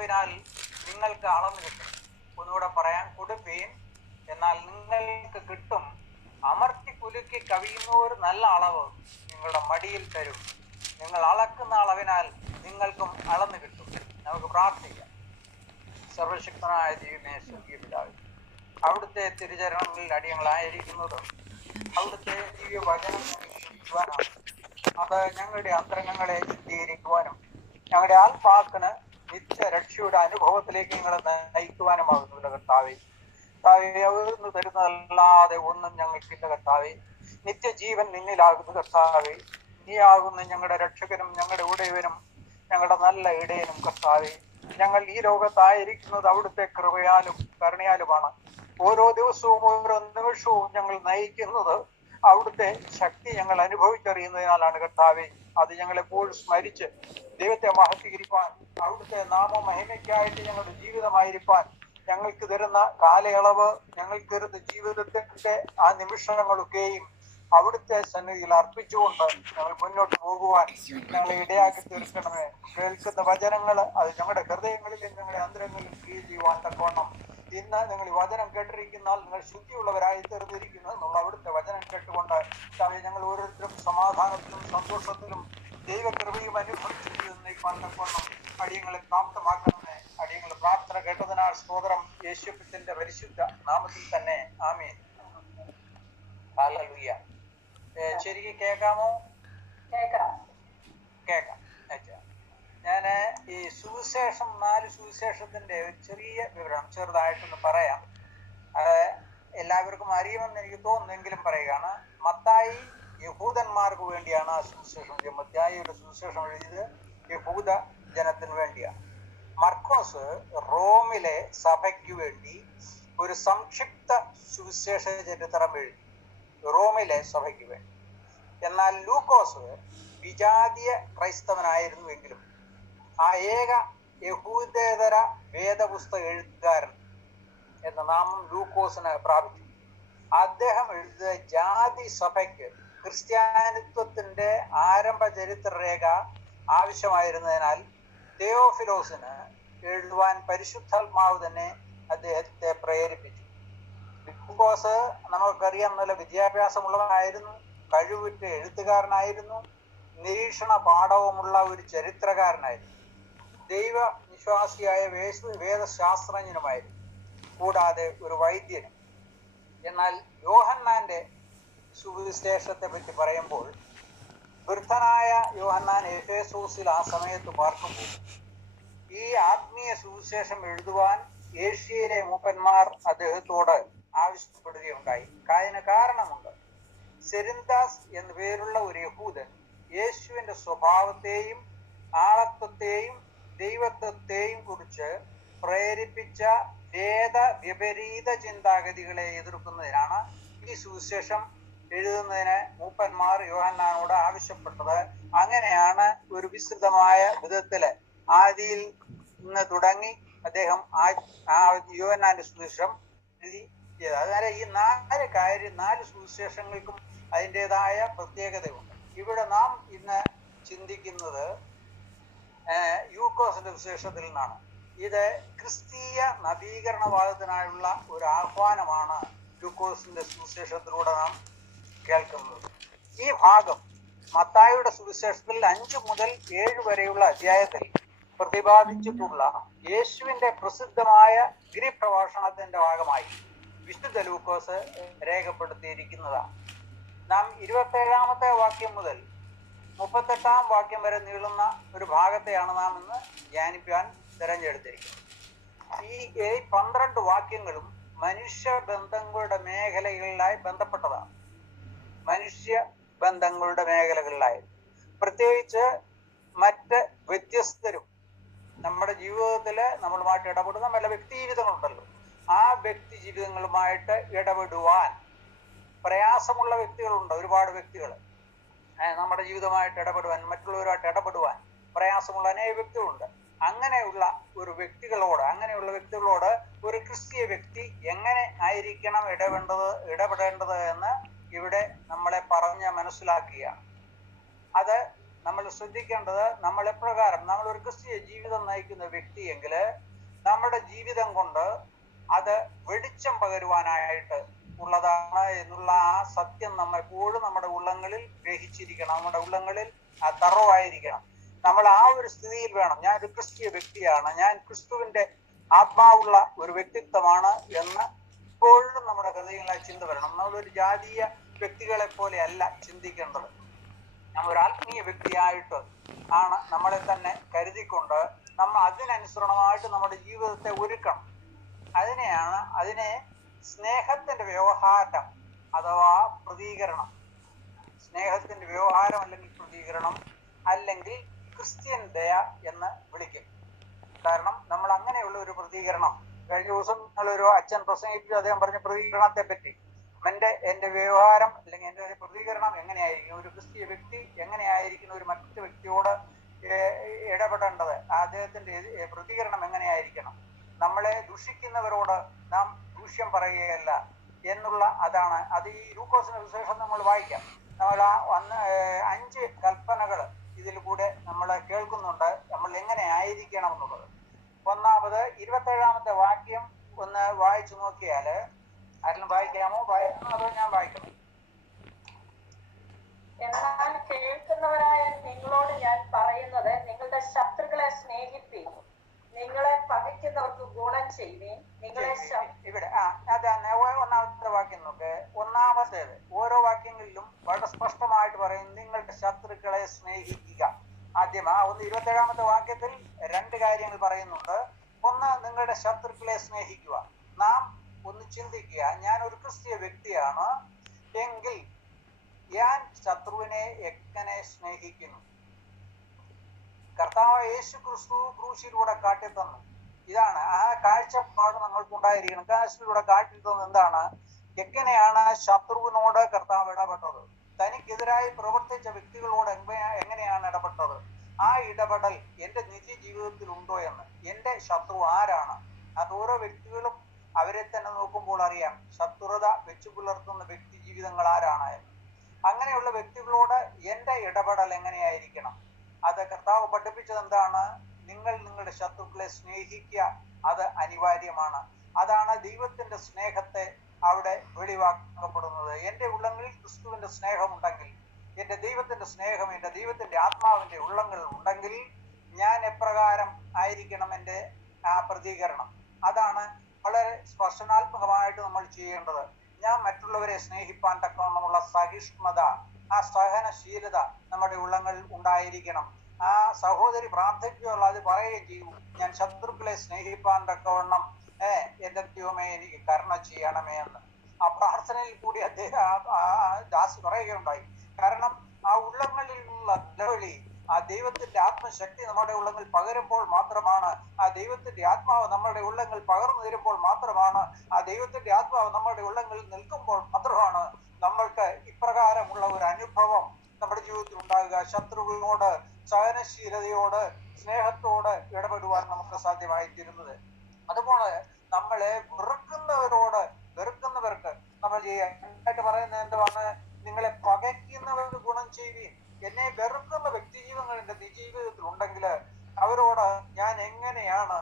അളവിനാൽ നിങ്ങൾക്ക് അളന്നു കിട്ടും. ഒന്നുകൂടെ പറയാൻ, കൊടുപ്പീൻ എന്നാൽ നിങ്ങൾക്ക് കിട്ടും, അമർത്തി കുലുക്കി കവിയുന്നവർ നല്ല അളവ് നിങ്ങളുടെ മടിയിൽ തരും. നിങ്ങൾ അളക്കുന്ന അളവിനാൽ നിങ്ങൾക്കും അളന്നു കിട്ടും. നമുക്ക് പ്രാർത്ഥിക്കാം. സർവശക്തനായ ദൈവമേ, സ്വർഗീയ പിതാവേ, അവിടുത്തെ തിരുചരണങ്ങളിൽ അടിയങ്ങളായിരിക്കുന്നത് അവിടുത്തെ ദിവ്യവചനം ശുദ്ധിക്കുവാനാണ്. അത് ഞങ്ങളുടെ അന്തരംഗങ്ങളെ ശുദ്ധീകരിക്കുവാനും ഞങ്ങളുടെ ആത്മാക്കിന് നിത്യരക്ഷയുടെ അനുഭവത്തിലേക്ക് നിങ്ങളെ നയിക്കുവാനുമാകുന്നില്ല കർത്താവേ. കർത്താവെ, അവിടുന്ന് തരുന്നതല്ലാതെ ഒന്നും ഞങ്ങൾക്കില്ല കർത്താവേ. നിത്യജീവൻ നിന്നിലാകുന്നു കർത്താവേ. നീയാകുന്നു ഞങ്ങളുടെ രക്ഷകനും ഞങ്ങളുടെ ഉടയവനും ഞങ്ങളുടെ നല്ല ഇടയനും കർത്താവേ. ഞങ്ങൾ ഈ ലോകത്തായിരിക്കുന്നത് അവിടുത്തെ കൃപയാലും കരുണയാലുമാണ്. ഓരോ ദിവസവും ഓരോ നിമിഷവും ഞങ്ങൾ നയിക്കുന്നത് അവിടുത്തെ ശക്തി ഞങ്ങൾ അനുഭവിച്ചറിയുന്നതിനാലാണ് കർത്താവേ. അത് ഞങ്ങളെപ്പോഴും സ്മരിച്ച് ദൈവത്തെ മഹത്വീകരിപ്പാൻ, അവിടുത്തെ നാമമഹിമയ്ക്കായിട്ട് ഞങ്ങളുടെ ജീവിതമായിരിക്കാൻ ഞങ്ങൾക്ക് തരുന്ന കാലയളവ്, ഞങ്ങൾക്ക് തരുന്ന ജീവിതത്തിന്റെ ആ നിമിഷങ്ങളൊക്കെയും അവിടുത്തെ സന്നിധിയിൽ അർപ്പിച്ചുകൊണ്ട് ഞങ്ങൾ മുന്നോട്ട് പോകുവാൻ ഞങ്ങളെ ഇടയാക്കി തീർക്കണമേ. കേൾക്കുന്ന വചനങ്ങൾ അത് ഞങ്ങളുടെ ഹൃദയങ്ങളിലും ഞങ്ങളുടെ അന്തരങ്ങളിലും ക്രിയ ചെയ്യുവാൻ തക്കവണ്ണം ഇന്ന് നിങ്ങൾ ഈ വചനം കേട്ടിരിക്കുന്നാൽ നിങ്ങൾ ശുദ്ധിയുള്ളവരായി തീർന്നിരിക്കുന്നത് എന്നുള്ള അവിടുത്തെ വചനം കേട്ടുകൊണ്ട് ഞങ്ങൾ ഓരോരുത്തരും സമാധാനത്തിലും സന്തോഷത്തിലും ദൈവകൃപയും അനുഭവിച്ചു നിൽക്കാൻ തക്കവണ്ണം അടിയങ്ങളെ പ്രാപ്തമാക്കണമേ. അടിയങ്ങൾ പ്രാർത്ഥന കേട്ടതിനാൽ സ്തോത്രം. യേശുക്രിസ്തുവിന്റെ പരിശുദ്ധ നാമത്തിൽ തന്നെ ആമേൻ. ഹല്ലേലൂയ. ശരിക്കും കേൾക്കാമോ? കേൾക്കാം. ഞാന് ഈ സുവിശേഷം 4 സുവിശേഷത്തിന്റെ ഒരു ചെറിയ വിവരണം ചെറുതായിട്ടൊന്ന് പറയാം. എല്ലാവർക്കും അറിയുമെന്ന് എനിക്ക് തോന്നുന്നെങ്കിലും പറയുകയാണ്. മത്തായി യഹൂദന്മാർക്ക് വേണ്ടിയാണ് ആ സുവിശേഷം. മത്തായിയുടെ സുവിശേഷം എഴുതിയത് യഹൂദ ജനത്തിന് വേണ്ടിയാണ്. മർക്കോസ് റോമിലെ സഭയ്ക്ക് വേണ്ടി ഒരു സംക്ഷിപ്ത സുവിശേഷ ചരിത്രം എഴുതി, റോമിലെ സഭയ്ക്ക് വേണ്ടി. എന്നാൽ ലൂക്കോസ് വിജാതീയ ക്രൈസ്തവനായിരുന്നുവെങ്കിലും ആ ഏക യഹൂദേതര വേദപുസ്തക എഴുത്തുകാരൻ എന്ന നാമം ലൂക്കോസിന് പ്രാപിച്ചു. അദ്ദേഹം എഴുതിയ ജാതി സഭയ്ക്ക് ക്രിസ്ത്യാനിത്വത്തിന്റെ ആരംഭ ചരിത്ര രേഖ ആവശ്യമായിരുന്നതിനാൽ തെയോഫിലോസിന് എഴുതുവാൻ പരിശുദ്ധാത്മാവ് തന്നെ അദ്ദേഹത്തെ പ്രേരിപ്പിച്ചു. ലൂക്കോസ് നമുക്കറിയാം, നല്ല വിദ്യാഭ്യാസമുള്ളവനായിരുന്നു, കഴിവുറ്റ എഴുത്തുകാരനായിരുന്നു, നിരീക്ഷണ പാഠവുമുള്ള ഒരു ചരിത്രകാരനായിരുന്നു, ദൈവ വിശ്വാസിയായ വേദശാസ്ത്രജ്ഞനുമായിരുന്നു, കൂടാതെ ഒരു വൈദ്യനും. എന്നാൽ യോഹന്നാന്റെ സുവിശേഷത്തെ പറ്റി പറയുമ്പോൾ, വൃദ്ധനായ യോഹന്നാൻ എഫേസോസിൽ ആ സമയത്ത് പാർക്കുമ്പോൾ ഈ ആത്മീയ സുവിശേഷം എഴുതുവാൻ ഏഷ്യയിലെ മൂപ്പന്മാർ അദ്ദേഹത്തോട് ആവശ്യപ്പെടുകയുണ്ടായി. അതിന് കാരണമുണ്ട്. സെരിന്താസ് എന്നു പേരുള്ള ഒരു യഹൂദൻ യേശുവിന്റെ സ്വഭാവത്തെയും ആളത്വത്തെയും ദൈവത്വത്തെയും കുറിച്ച് പ്രേരിപ്പിച്ച വേദ വിപരീത ചിന്താഗതികളെ എതിർക്കുന്നതിനാണ് ഈ സുവിശേഷം എഴുതുന്നതിന് മൂപ്പന്മാർ യോഹന്നാനോട് ആവശ്യപ്പെട്ടത്. അങ്ങനെയാണ് ഒരു വിസ്തൃതമായ വിധത്തില് ആദിയിൽ നിന്ന് തുടങ്ങി അദ്ദേഹം യോഹന്നാന്റെ സുവിശേഷം എഴുതി ചെയ്തത്. അതായത് ഈ 4 സുവിശേഷങ്ങൾക്കും അതിൻ്റെതായ പ്രത്യേകതയുണ്ട്. ഇവിടെ നാം ഇന്ന് ചിന്തിക്കുന്നത് ലൂക്കോസിന്റെ വിശേഷത്തിൽ നിന്നാണ്. ഇത് ക്രിസ്തീയ നവീകരണവാദത്തിനായുള്ള ഒരു ആഹ്വാനമാണ് ലൂക്കോസിന്റെ സുവിശേഷത്തിലൂടെ നാം കേൾക്കുന്നത്. ഈ ഭാഗം മത്തായിയുടെ സുവിശേഷത്തിൽ 5 മുതൽ 7 വരെയുള്ള അധ്യായത്തിൽ പ്രതിപാദിച്ചിട്ടുള്ള യേശുവിന്റെ പ്രസിദ്ധമായ ഗിരിപ്രഭാഷണത്തിന്റെ ഭാഗമായി വിശുദ്ധ ലൂക്കോസ് രേഖപ്പെടുത്തിയിരിക്കുന്നതാണ്. നാം 27-ാമത്തെ വാക്യം മുതൽ 38-ാം വാക്യം വരെ നീളുന്ന ഒരു ഭാഗത്തെയാണ് നാം ഇന്ന് ധ്യാനിക്കാൻ തിരഞ്ഞെടുത്തിരിക്കുന്നത്. ഈ 12 വാക്യങ്ങളും മനുഷ്യ ബന്ധങ്ങളുടെ മേഖലകളിലായി ബന്ധപ്പെട്ടതാണ്. മനുഷ്യ ബന്ധങ്ങളുടെ മേഖലകളിലായി പ്രത്യേകിച്ച് മറ്റ് വ്യത്യസ്തരും നമ്മുടെ ജീവിതത്തില് നമ്മളുമായിട്ട് ഇടപെടുന്ന പല വ്യക്തി ജീവിതങ്ങളുണ്ടല്ലോ, ആ വ്യക്തി ജീവിതങ്ങളുമായിട്ട് ഇടപെടുവാൻ പ്രയാസമുള്ള വ്യക്തികളുണ്ട്. ഒരുപാട് വ്യക്തികൾ നമ്മുടെ ജീവിതമായിട്ട് ഇടപെടുവാൻ, മറ്റുള്ളവരുമായിട്ട് ഇടപെടുവാൻ പ്രയാസമുള്ള അനേക വ്യക്തികളുണ്ട്. അങ്ങനെയുള്ള വ്യക്തികളോട് ഒരു ക്രിസ്തീയ വ്യക്തി എങ്ങനെ ആയിരിക്കണം ഇടപെടേണ്ടത് എന്ന് ഇവിടെ നമ്മളെ പറഞ്ഞ് മനസ്സിലാക്കുകയാണ്. അത് നമ്മൾ ശ്രദ്ധിക്കേണ്ടത്, നമ്മൾ എപ്രകാരം നമ്മൾ ഒരു ക്രിസ്തീയ ജീവിതം നയിക്കുന്ന വ്യക്തിയെങ്കിൽ നമ്മുടെ ജീവിതം കൊണ്ട് അത് വെളിച്ചം പകരുവാനായിട്ട് ഉള്ളതാണ് എന്നുള്ള ആ സത്യം നമ്മൾ എപ്പോഴും നമ്മുടെ ഉള്ളങ്ങളിൽ ഗ്രഹിച്ചിരിക്കണം. നമ്മുടെ ഉള്ളങ്ങളിൽ തറവായിരിക്കണം. നമ്മൾ ആ ഒരു സ്ഥിതിയിൽ വേണം, ഞാൻ ഒരു ക്രിസ്തീയ വ്യക്തിയാണ്, ഞാൻ ക്രിസ്തുവിന്റെ ആത്മാവുള്ള ഒരു വ്യക്തിത്വമാണ് എന്ന് ഇപ്പോഴും നമ്മുടെ ഹൃദയങ്ങളിൽ ചിന്ത വരണം. നമ്മളൊരു ജാതീയ വ്യക്തികളെ പോലെ അല്ല ചിന്തിക്കേണ്ടത്. നമ്മൾ ഒരു ആത്മീയ വ്യക്തിയായിട്ട് ആണ് നമ്മളെ തന്നെ കരുതിക്കൊണ്ട് നമ്മൾ അതിനനുസരണമായിട്ട് നമ്മുടെ ജീവിതത്തെ ഒരുക്കണം. അതിനെ സ്നേഹത്തിന്റെ വ്യവഹാരം അഥവാ പ്രതികരണം, സ്നേഹത്തിന്റെ വ്യവഹാരം അല്ലെങ്കിൽ പ്രതികരണം, അല്ലെങ്കിൽ ക്രിസ്ത്യൻ ദയ എന്ന് വിളിക്കും. കാരണം നമ്മൾ അങ്ങനെയുള്ള ഒരു പ്രതികരണം, കഴിഞ്ഞ ദിവസം നിങ്ങളൊരു അച്ഛൻ പ്രസംഗിച്ചു, അദ്ദേഹം പറഞ്ഞ പ്രതികരണത്തെ പറ്റി. എന്റെ വ്യവഹാരം അല്ലെങ്കിൽ എന്റെ ഒരു പ്രതികരണം എങ്ങനെയായിരിക്കും, ഒരു ക്രിസ്തീയ വ്യക്തി എങ്ങനെയായിരിക്കും ഒരു മറ്റു വ്യക്തിയോട് ഇടപെടേണ്ടത്, അദ്ദേഹത്തിന്റെ പ്രതികരണം എങ്ങനെയായിരിക്കണം, നമ്മളെ ദുഷിക്കുന്നവരോട് നാം ദൂഷ്യം പറയുകയല്ല എന്നുള്ള അതാണ്. അത് ഈ ലൂക്കോസിന്റെ വിശേഷം നമ്മൾ വായിക്കാം. നമ്മൾ ആ 5 കൽപ്പനകൾ ഇതിൽ കൂടെ നമ്മൾ കേൾക്കുന്നുണ്ട്, നമ്മൾ എങ്ങനെ ആയിരിക്കണം എന്നുള്ളത്. ഒന്നാമത് 27-ാമത്തെ വാക്യം ഒന്ന് വായിച്ചു നോക്കിയാല്, ആരെങ്കിലും വായിക്കാമോ? അതോ ഞാൻ വായിക്കണം? എന്നാൽ കേൾക്കുന്നവരായ നിങ്ങളോട് ഞാൻ പറയുന്നത്, നിങ്ങളുടെ ശത്രുക്കളെ സ്നേഹിപ്പീൻ, നിങ്ങളെ പകയ്ക്കുന്നവർക്ക് ഗുണം ചെയ്യുവീൻ. നിങ്ങളെ ഇവിടെ അതാണ് ഒന്നാമത്തെ വാക്യം നോക്ക്. ഒന്നാമത്തേത് ഓരോ വാക്യങ്ങളിലും വളരെ സ്പഷ്ടമായിട്ട് പറയും, നിങ്ങളുടെ ശത്രുക്കളെ സ്നേഹിക്കുക. ആദ്യം 27-ാമത്തെ വാക്യത്തിൽ 2 കാര്യങ്ങൾ പറയുന്നുണ്ട്. ഒന്ന്, നിങ്ങളുടെ ശത്രുക്കളെ സ്നേഹിക്കുക. നാം ഒന്ന് ചിന്തിക്കുക, ഞാൻ ഒരു ക്രിസ്തീയ വ്യക്തിയാണ് എങ്കിൽ ഞാൻ ശത്രുവിനെ എങ്ങനെ സ്നേഹിക്കുന്നു? കർത്താവ് യേശു ക്രിസ്തു ക്രൂശിലൂടെ കാട്ടിത്തന്നു. ഇതാണ് ആ കാഴ്ചപ്പാട് നമ്മൾക്കുണ്ടായിരിക്കണം. ക്രൂശിലൂടെ കാട്ടിത്തന്നത് എന്താണ്? എങ്ങനെയാണ് ശത്രുവിനോട് കർത്താവ് ഇടപെട്ടത്? തനിക്കെതിരായി പ്രവർത്തിച്ച വ്യക്തികളോട് എങ്ങനെയാണ് ഇടപെട്ടത്? ആ ഇടപെടൽ എൻ്റെ നിത്യ ജീവിതത്തിൽ ഉണ്ടോ എന്ന്. എൻ്റെ ശത്രു ആരാണ്? അത് ഓരോ വ്യക്തികളും അവരെ തന്നെ നോക്കുമ്പോൾ അറിയാം ശത്രുത വെച്ചു പുലർത്തുന്ന വ്യക്തി ജീവിതങ്ങൾ ആരാണ് എന്ന്. അങ്ങനെയുള്ള വ്യക്തികളോട് എൻ്റെ ഇടപെടൽ എങ്ങനെയായിരിക്കണം? അത് കർത്താവ് പഠിപ്പിച്ചത് എന്താണ്? നിങ്ങൾ നിങ്ങളുടെ ശത്രുക്കളെ സ്നേഹിക്കുക, അത് അനിവാര്യമാണ്. അതാണ് ദൈവത്തിന്റെ സ്നേഹത്തെ അവിടെ വെളിവാക്കപ്പെടുന്നത്. എൻ്റെ ഉള്ളങ്ങളിൽ ക്രിസ്തുവിന്റെ സ്നേഹമുണ്ടെങ്കിൽ, എൻ്റെ ദൈവത്തിന്റെ സ്നേഹം, എൻ്റെ ദൈവത്തിന്റെ ആത്മാവിന്റെ ഉള്ളങ്ങളിൽ ഉണ്ടെങ്കിൽ ഞാൻ എപ്രകാരം ആയിരിക്കണം എൻ്റെ ആ പ്രതികരണം? അതാണ് വളരെ സ്പർശനാത്മകമായിട്ട് നമ്മൾ ചെയ്യേണ്ടത്. ഞാൻ മറ്റുള്ളവരെ സ്നേഹിപ്പാൻ തക്കവണ്ണമുള്ള സഹിഷ്ണുത, ആ സഹനശീലത നമ്മുടെ ഉള്ളങ്ങളിൽ ഉണ്ടായിരിക്കണം. ആ സഹോദരി പ്രാർത്ഥിക്കുകയുള്ള അത് പറയുകയും ചെയ്തു, ഞാൻ ശത്രുക്കളെ സ്നേഹിപ്പാൻ തക്കവണ്ണം എന്റെ ദൈവമേ എനിക്ക് കരുണ ചെയ്യണമേ എന്ന്. ആ പ്രാർത്ഥനയിൽ കൂടി അദ്ദേഹം ദാസി പറയുകയുണ്ടായി. കാരണം ആ ഉള്ളങ്ങളിലുള്ള നിലവിളി, ആ ദൈവത്തിന്റെ ആത്മശക്തി നമ്മുടെ ഉള്ളങ്ങളിൽ പകരുമ്പോൾ മാത്രമാണ്, ആ ദൈവത്തിന്റെ ആത്മാവ് നമ്മുടെ ഉള്ളങ്ങളിൽ പകർന്നു തരുമ്പോൾ മാത്രമാണ്, ആ ദൈവത്തിന്റെ ആത്മാവ് നമ്മുടെ ഉള്ളങ്ങളിൽ നിൽക്കുമ്പോൾ മാത്രമാണ് നമ്മൾക്ക് ഇപ്രകാരമുള്ള ഒരു അനുഭവം നമ്മുടെ ജീവിതത്തിൽ ഉണ്ടാകുക. ശത്രുക്കളോട് സഹനശീലതയോട് സ്നേഹത്തോട് ഇടപെടുവാൻ നമുക്ക് സാധ്യമായിത്തീരുന്നത്. അതുപോലെ നമ്മളെ വെറുക്കുന്നവർക്ക് നമ്മൾ ചെയ്യാനായിട്ട് പറയുന്നത് എന്താണ്? നിങ്ങളെ പകയ്ക്കുന്നവർക്ക് ഗുണം ചെയ്യുകയും. എന്നെ വെറുക്കുന്ന വ്യക്തി ജീവിതങ്ങൾ എൻ്റെ ജീവിതത്തിൽ ഉണ്ടെങ്കിൽ അവരോട് ഞാൻ എങ്ങനെയാണ്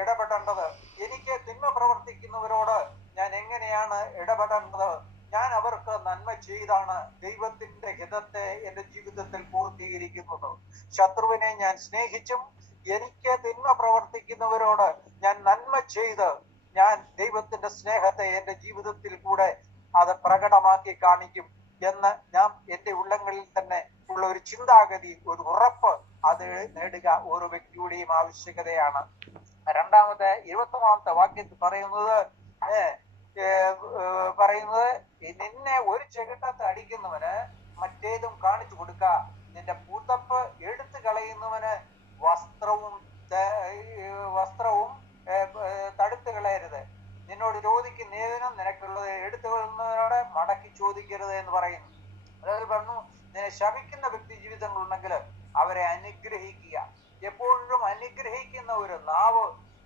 ഇടപെടേണ്ടത്? എനിക്ക് തിന്മ പ്രവർത്തിക്കുന്നവരോട് ഞാൻ എങ്ങനെയാണ് ഇടപെടേണ്ടത്? ഞാൻ അവർക്ക് നന്മ ചെയ്താണ് ദൈവത്തിന്റെ ഹിതത്തെ എൻ്റെ ജീവിതത്തിൽ പൂർത്തീകരിക്കുന്നത്. ശത്രുവിനെ ഞാൻ സ്നേഹിച്ചും എനിക്ക് തിന്മ പ്രവർത്തിക്കുന്നവരോട് ഞാൻ നന്മ ചെയ്ത് ഞാൻ ദൈവത്തിന്റെ സ്നേഹത്തെ എൻ്റെ ജീവിതത്തിൽ കൂടെ അത് പ്രകടമാക്കി കാണിക്കും എന്ന് ഞാൻ എൻ്റെ ഉള്ളങ്ങളിൽ തന്നെ ഉള്ള ഒരു ചിന്താഗതി, ഒരു ഉറപ്പ് അത് നേടുക ഓരോ വ്യക്തിയുടെയും ആവശ്യകതയാണ്. രണ്ടാമത്തെ 21-ാമത്തെ വാക്യത്തിൽ പറയുന്നത് നിന്നെ ഒരു ചെകിട്ടത്ത് അടിക്കുന്നവന് മറ്റേതും കാണിച്ചു കൊടുക്ക, നിന്റെ പുതപ്പ് എടുത്തു കളയുന്നവന് വസ്ത്രവും തടുത്തു കളയരുത്. നിന്നോട് ചോദിക്കുന്നതിനും നിനക്കുള്ളത് എടുത്തു കളയുന്നവനോട് മടക്കി ചോദിക്കരുത് എന്ന് പറയുന്നു. അതായത് പറഞ്ഞു, നിന്നെ ശപിക്കുന്ന വ്യക്തി ജീവിതങ്ങളുണ്ടെങ്കിൽ അവരെ അനുഗ്രഹിക്കുക. എപ്പോഴും അനുഗ്രഹിക്കുന്ന ഒരു നാവ്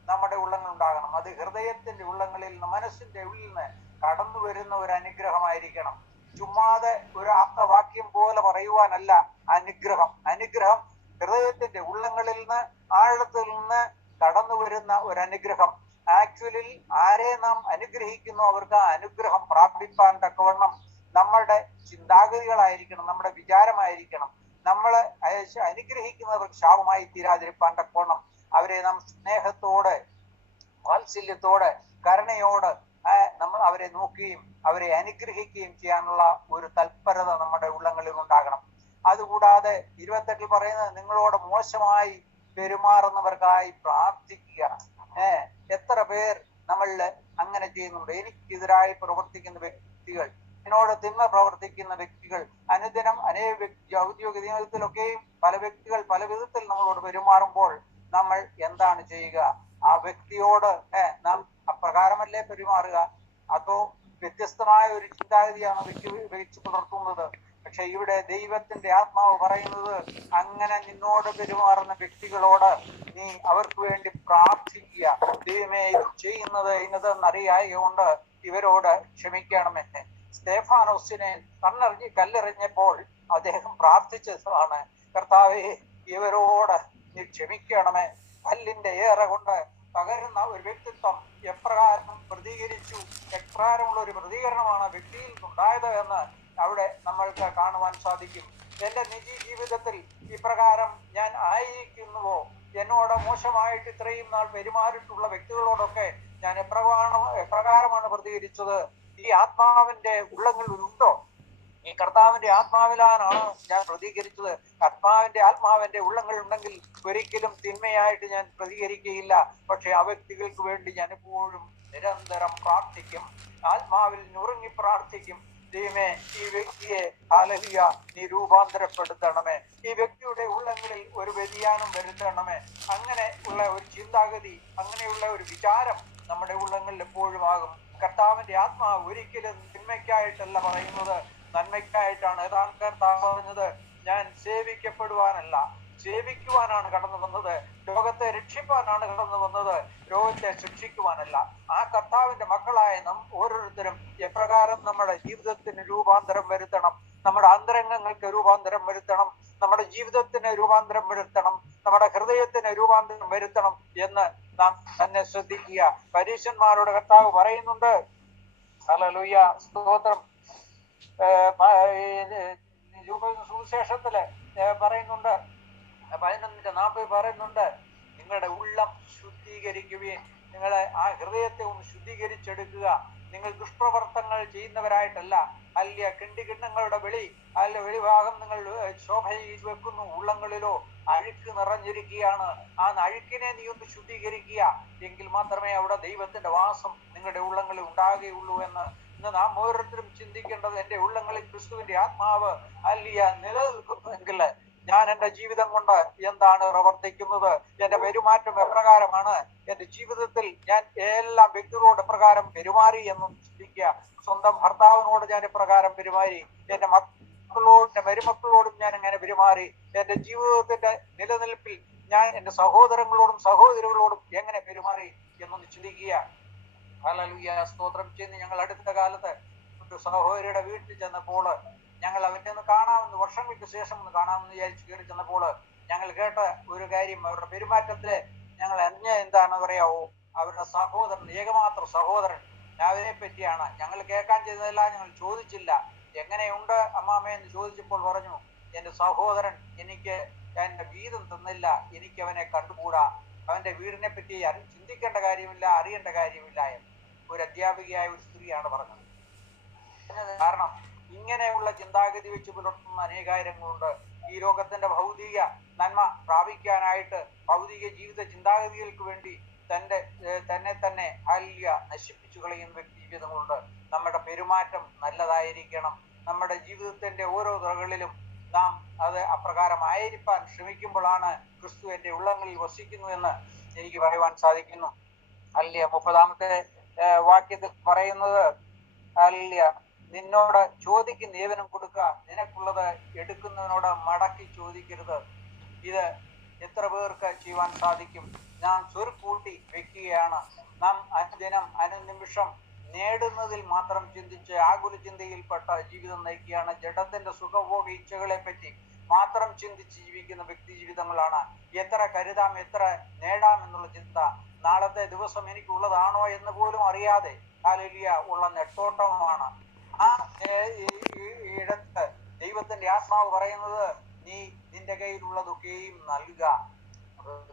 നമ്മുടെ ഉള്ളങ്ങളിൽ ഉണ്ടാകണം. അത് ഹൃദയത്തിന്റെ ഉള്ളങ്ങളിൽ നിന്ന്, മനസ്സിന്റെ ഉള്ളിൽ നിന്ന് കടന്നു വരുന്ന ഒരു അനുഗ്രഹമായിരിക്കണം. ചുമ്മാതെ ഒരു ആപ്തവാക്യം പോലെ പറയുവാനല്ല അനുഗ്രഹം. അനുഗ്രഹം ഹൃദയത്തിന്റെ ഉള്ളങ്ങളിൽ നിന്ന്, ആഴത്തിൽ നിന്ന് കടന്നു വരുന്ന ഒരു അനുഗ്രഹം. ആക്ച്വലി ആരെ നാം അനുഗ്രഹിക്കുന്നു അവർക്ക് ആ അനുഗ്രഹം പ്രാപിപ്പാൻ തക്കവണ്ണം നമ്മളുടെ ചിന്താഗതികളായിരിക്കണം, നമ്മുടെ വിചാരമായിരിക്കണം. നമ്മളെ അനുഗ്രഹിക്കുന്നവർക്ക് ശാപമായി തീരാതിരിപ്പാൻ തക്കവണ്ണം അവരെ നാം സ്നേഹത്തോടെ, വാത്സല്യത്തോടെ, കരുണയോടെ നമ്മൾ അവരെ നോക്കുകയും അവരെ അനുഗ്രഹിക്കുകയും ചെയ്യാനുള്ള ഒരു തൽപരത നമ്മുടെ ഉള്ളങ്ങളിൽ ഉണ്ടാകണം. അതുകൂടാതെ 28 പറയുന്നത് നിങ്ങളോട് മോശമായി പെരുമാറുന്നവർക്കായി പ്രാർത്ഥിക്കുക. എത്ര പേർ നമ്മളിൽ അങ്ങനെ ചെയ്യുന്നുണ്ട്? എനിക്കെതിരായി പ്രവർത്തിക്കുന്ന വ്യക്തികൾ, എന്നോട് തിന്മ പ്രവർത്തിക്കുന്ന വ്യക്തികൾ, അനുദിനം അനേക ഔദ്യോഗിക ജീവിതത്തിലൊക്കെയും പല വ്യക്തികൾ പല വിധത്തിൽ നമ്മളോട് പെരുമാറുമ്പോൾ നമ്മൾ എന്താണ് ചെയ്യുക? ആ വ്യക്തിയോട് നാം അപ്രകാരമല്ലേ പെരുമാറുക? അതോ വ്യത്യസ്തമായ ഒരു ചിന്താഗതിയാണ് വെച്ച് പുലർത്തുന്നത്? പക്ഷെ ഇവിടെ ദൈവത്തിന്റെ ആത്മാവ് പറയുന്നത്, അങ്ങനെ നിന്നോട് പെരുമാറുന്ന വ്യക്തികളോട് നീ അവർക്ക് വേണ്ടി പ്രാർത്ഥിക്കുക. ദൈവമേ, ചെയ്യുന്നത് ഇന്നതെന്നറിയായതുകൊണ്ട് ഇവരോട് ക്ഷമിക്കണമേ. സ്തേഫാനോസിനെ കല്ലെറിഞ്ഞപ്പോൾ അദ്ദേഹം പ്രാർത്ഥിച്ചതാണ്, കർത്താവേ, ഇവരോട് നീ ക്ഷമിക്കണമേ. കല്ലിന്റെ ഏറെ കൊണ്ട് പകരുന്ന ഒരു വ്യക്തിത്വം എപ്രകാരം പ്രതികരിച്ചു, എപ്രകാരമുള്ള ഒരു പ്രതികരണമാണ് വ്യക്തിയിൽ നിന്നുണ്ടായത് എന്ന് അവിടെ നമ്മൾക്ക് കാണുവാൻ സാധിക്കും. എന്റെ നിജ ജീവിതത്തിൽ ഇപ്രകാരം ഞാൻ ആയിരിക്കുന്നുവോ? എന്നോട് മോശമായിട്ട് ഇത്രയും നാൾ പെരുമാറിയിട്ടുള്ള വ്യക്തികളോടൊക്കെ ഞാൻ എപ്രകാരമാണ് പ്രതികരിച്ചത്? ഈ ആത്മാവിന്റെ ഉള്ളങ്ങളിലുണ്ടോ? ഈ കർത്താവിന്റെ ആത്മാവിലാണോ ഞാൻ പ്രതികരിച്ചത്? ആത്മാവിന്റെ ഉള്ളങ്ങളിൽ ഉണ്ടെങ്കിൽ ഒരിക്കലും തിന്മയായിട്ട് ഞാൻ പ്രതികരിക്കുകയില്ല. പക്ഷെ ആ വ്യക്തികൾക്ക് വേണ്ടി ഞാൻ എപ്പോഴും നിരന്തരം പ്രാർത്ഥിക്കും, ആത്മാവിൽ നുറുങ്ങി പ്രാർത്ഥിക്കും. ദൈവമേ, ഈ വ്യക്തിയെ ഹല്ലേലൂയ നീ രൂപാന്തരപ്പെടുത്തണമേ, ഈ വ്യക്തിയുടെ ഉള്ളങ്ങളിൽ ഒരു വ്യതിയാനം വരുത്തണമേ. അങ്ങനെ ഉള്ള ഒരു ചിന്താഗതി, അങ്ങനെയുള്ള ഒരു വിചാരം നമ്മുടെ ഉള്ളങ്ങളിൽ എപ്പോഴും ആകും. കർത്താവിന്റെ ആത്മാവ് ഒരിക്കലും തിന്മയ്ക്കായിട്ടല്ല പറയുന്നത്, നന്മയ്ക്കായിട്ടാണ്. ഏതാണ് കർത്താവ് പറഞ്ഞത്? ഞാൻ സേവിക്കപ്പെടുവാനല്ല, സേവിക്കുവാനാണ് കടന്നു വന്നത്. ലോകത്തെ രക്ഷിപ്പാനാണ് കടന്നു വന്നത്, ലോകത്തെ ശിക്ഷിക്കുവാനല്ല. ആ കർത്താവിന്റെ മക്കളായ നാം ഓരോരുത്തരും എപ്രകാരം നമ്മുടെ ജീവിതത്തിന് രൂപാന്തരം വരുത്തണം, നമ്മുടെ അന്തരംഗങ്ങൾക്ക് രൂപാന്തരം വരുത്തണം, നമ്മുടെ ജീവിതത്തിന് രൂപാന്തരം വരുത്തണം, നമ്മുടെ ഹൃദയത്തിന് രൂപാന്തരം വരുത്തണം എന്ന് നാം തന്നെ ശ്രദ്ധിക്കുക. പരീശന്മാരോട് കർത്താവ് പറയുന്നുണ്ട്, ഹല്ലേലൂയ, സ്തോത്രം. സുവിശേഷത്തില് പറയുന്നുണ്ട്, 11:40 പറയുന്നുണ്ട്, നിങ്ങളുടെ ഉള്ളം ശുദ്ധീകരിക്കുകയും നിങ്ങളെ ആ ഹൃദയത്തെ ഒന്ന് ശുദ്ധീകരിച്ചെടുക്കുക. നിങ്ങൾ ദുഷ്പ്രവർത്തനങ്ങൾ ചെയ്യുന്നവരായിട്ടല്ല, അല്ല കിണ്ടികിണ്ണങ്ങളുടെ വെളിഭാഗം നിങ്ങൾ ശോഭ ചെയ്ത് വെക്കുന്നു, ഉള്ളങ്ങളിലോ അഴുക്ക് നിറഞ്ഞിരിക്കുകയാണ്. ആ അഴുക്കിനെ നീ ഒന്ന് ശുദ്ധീകരിക്കുക, എങ്കിൽ മാത്രമേ അവിടെ ദൈവത്തിന്റെ വാസം നിങ്ങളുടെ ഉള്ളങ്ങളിൽ ഉണ്ടാകുകയുള്ളൂ എന്ന് ഇന്ന് നാം ഓരോരുത്തരും ചിന്തിക്കേണ്ടത്. എന്റെ ഉള്ളങ്ങളിൽ ക്രിസ്തുവിന്റെ ആത്മാവ് അല്ലിയ നിലനിൽക്കുന്നെങ്കിൽ ഞാൻ എന്റെ ജീവിതം കൊണ്ട് എന്താണ് പ്രവർത്തിക്കുന്നത്? എന്റെ പെരുമാറ്റം എപ്രകാരമാണ്? എന്റെ ജീവിതത്തിൽ ഞാൻ എല്ലാ വ്യക്തികളോട് എപ്രകാരം പെരുമാറി എന്നും ചിന്തിക്കുക. സ്വന്തം ഭർത്താവിനോട് ഞാൻ എപ്രകാരം പെരുമാറി? എന്റെ മക്കളോടും എന്റെ മരുമക്കളോടും ഞാൻ എങ്ങനെ പെരുമാറി? എന്റെ ജീവിതത്തിന്റെ നിലനിൽപ്പിൽ ഞാൻ എന്റെ സഹോദരങ്ങളോടും സഹോദരികളോടും എങ്ങനെ പെരുമാറി എന്നൊന്ന് ചിന്തിക്കുക. ഹല്ലേലൂയ, സ്തോത്രം ചെയ്യുന്നു. ഞങ്ങൾ അടുത്ത കാലത്ത് ഒരു സഹോദരിയുടെ വീട്ടിൽ ചെന്നപ്പോൾ ഞങ്ങൾ അവന്റെ ഒന്ന് കാണാമെന്ന്, വർഷങ്ങൾക്ക് ശേഷം ഒന്ന് കാണാമെന്ന് വിചാരിച്ച് കയറി ചെന്നപ്പോൾ ഞങ്ങൾ കേട്ട ഒരു കാര്യം, അവരുടെ പെരുമാറ്റത്തില് ഞങ്ങൾ അറിഞ്ഞ എന്താണെന്ന് പറയാവോ? അവരുടെ സഹോദരൻ, ഏകമാത്ര സഹോദരൻ, അവരെ പറ്റിയാണ്. ഞങ്ങൾ കേൾക്കാൻ ചെയ്തതല്ല, ഞങ്ങൾ ചോദിച്ചില്ല. എങ്ങനെയുണ്ട് അമ്മാമ എന്ന് ചോദിച്ചപ്പോൾ പറഞ്ഞു, എന്റെ സഹോദരൻ എനിക്ക് എന്റെ വീതം തന്നില്ല, എനിക്ക് അവനെ കണ്ടുകൂടാ, അവന്റെ വീടിനെ പറ്റി ചിന്തിക്കേണ്ട കാര്യമില്ല, അറിയേണ്ട കാര്യമില്ല എന്ന് ഒരു അധ്യാപികയായ ഒരു സ്ത്രീയാണ് പറഞ്ഞത്. കാരണം ഇങ്ങനെയുള്ള ചിന്താഗതി വെച്ച് പുലർത്തുന്ന അനേകായിരങ്ങളുണ്ട്. ഈ ലോകത്തിന്റെ ഭൗതിക നന്മ പ്രാപിക്കാനായിട്ട് ഭൗതിക ജീവിത ചിന്താഗതികൾക്ക് വേണ്ടി തന്നെ ഹല്യ നശിപ്പിച്ചു കളയുന്ന വ്യക്തി ജീവിതങ്ങളുണ്ട്. നമ്മുടെ പെരുമാറ്റം നല്ലതായിരിക്കണം. നമ്മുടെ ജീവിതത്തിന്റെ ഓരോ തുറകളിലും നാം അത് അപ്രകാരമായിരിക്കാൻ ശ്രമിക്കുമ്പോഴാണ് ക്രിസ്തു എന്റെ ഉള്ളങ്ങളിൽ വസിക്കുന്നു എന്ന് എനിക്ക് പറയുവാൻ സാധിക്കുന്നു. ഹല്യ 30-ാമത്തെ വാക്യത്തിൽ പറയുന്നത്, ഹല്യ നിന്നോട് ചോദിക്കുന്ന ഏവനും കൊടുക്കുക, നിനക്കുള്ളത് എടുക്കുന്നതിനോട് മടക്കി ചോദിക്കരുത്. ഇത് എത്ര പേർക്ക് ചെയ്യുവാൻ സാധിക്കും? നാം സ്വരുക്കൂട്ടി വെക്കുകയാണ്. നാം അനുദിനം അനുനിമിഷം നേടുന്നതിൽ മാത്രം ചിന്തിച്ച് ആകുല ചിന്തയിൽപ്പെട്ട ജീവിതം നയിക്കുകയാണ്. ജഡത്തിന്റെ സുഖഭോഗ ഇച്ഛകളെ പറ്റി മാത്രം ചിന്തിച്ച് ജീവിക്കുന്ന വ്യക്തി ജീവിതങ്ങളാണ്. എത്ര കരുതാം, എത്ര നേടാം എന്നുള്ള ചിന്ത, നാളത്തെ ദിവസം എനിക്കുള്ളതാണോ എന്ന് പോലും അറിയാതെ ഹല്ലേലൂയ ഉള്ള നെട്ടോട്ടമാണ്. ആ ഇടത്ത് ദൈവത്തിന്റെ ആത്മാവ് പറയുന്നത്, നീ നിന്റെ കയ്യിലുള്ളതൊക്കെയും നൽകുക.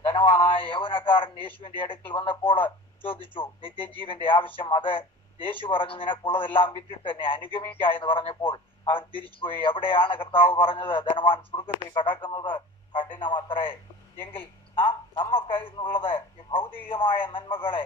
ധനവാനായ യൗവനക്കാരൻ യേശുവിന്റെ അടുക്കൽ വന്നപ്പോൾ ചോദിച്ചു നിത്യജീവന്റെ ആവശ്യം. അത് യേശു പറഞ്ഞു, നിനക്കുള്ളതെല്ലാം വിറ്റിട്ട് എന്നെ അനുഗമിക്കുക എന്ന് പറഞ്ഞപ്പോൾ അവൻ തിരിച്ചുപോയി. എവിടെയാണ് കർത്താവ് പറഞ്ഞത് ധനവാൻ സ്വർഗത്തിൽ കടക്കുന്നത് കഠിനമത്രേ. എങ്കിൽ നമുക്ക് ഇന്നുള്ളത് ഈ ഭൗതികമായ നന്മകളെ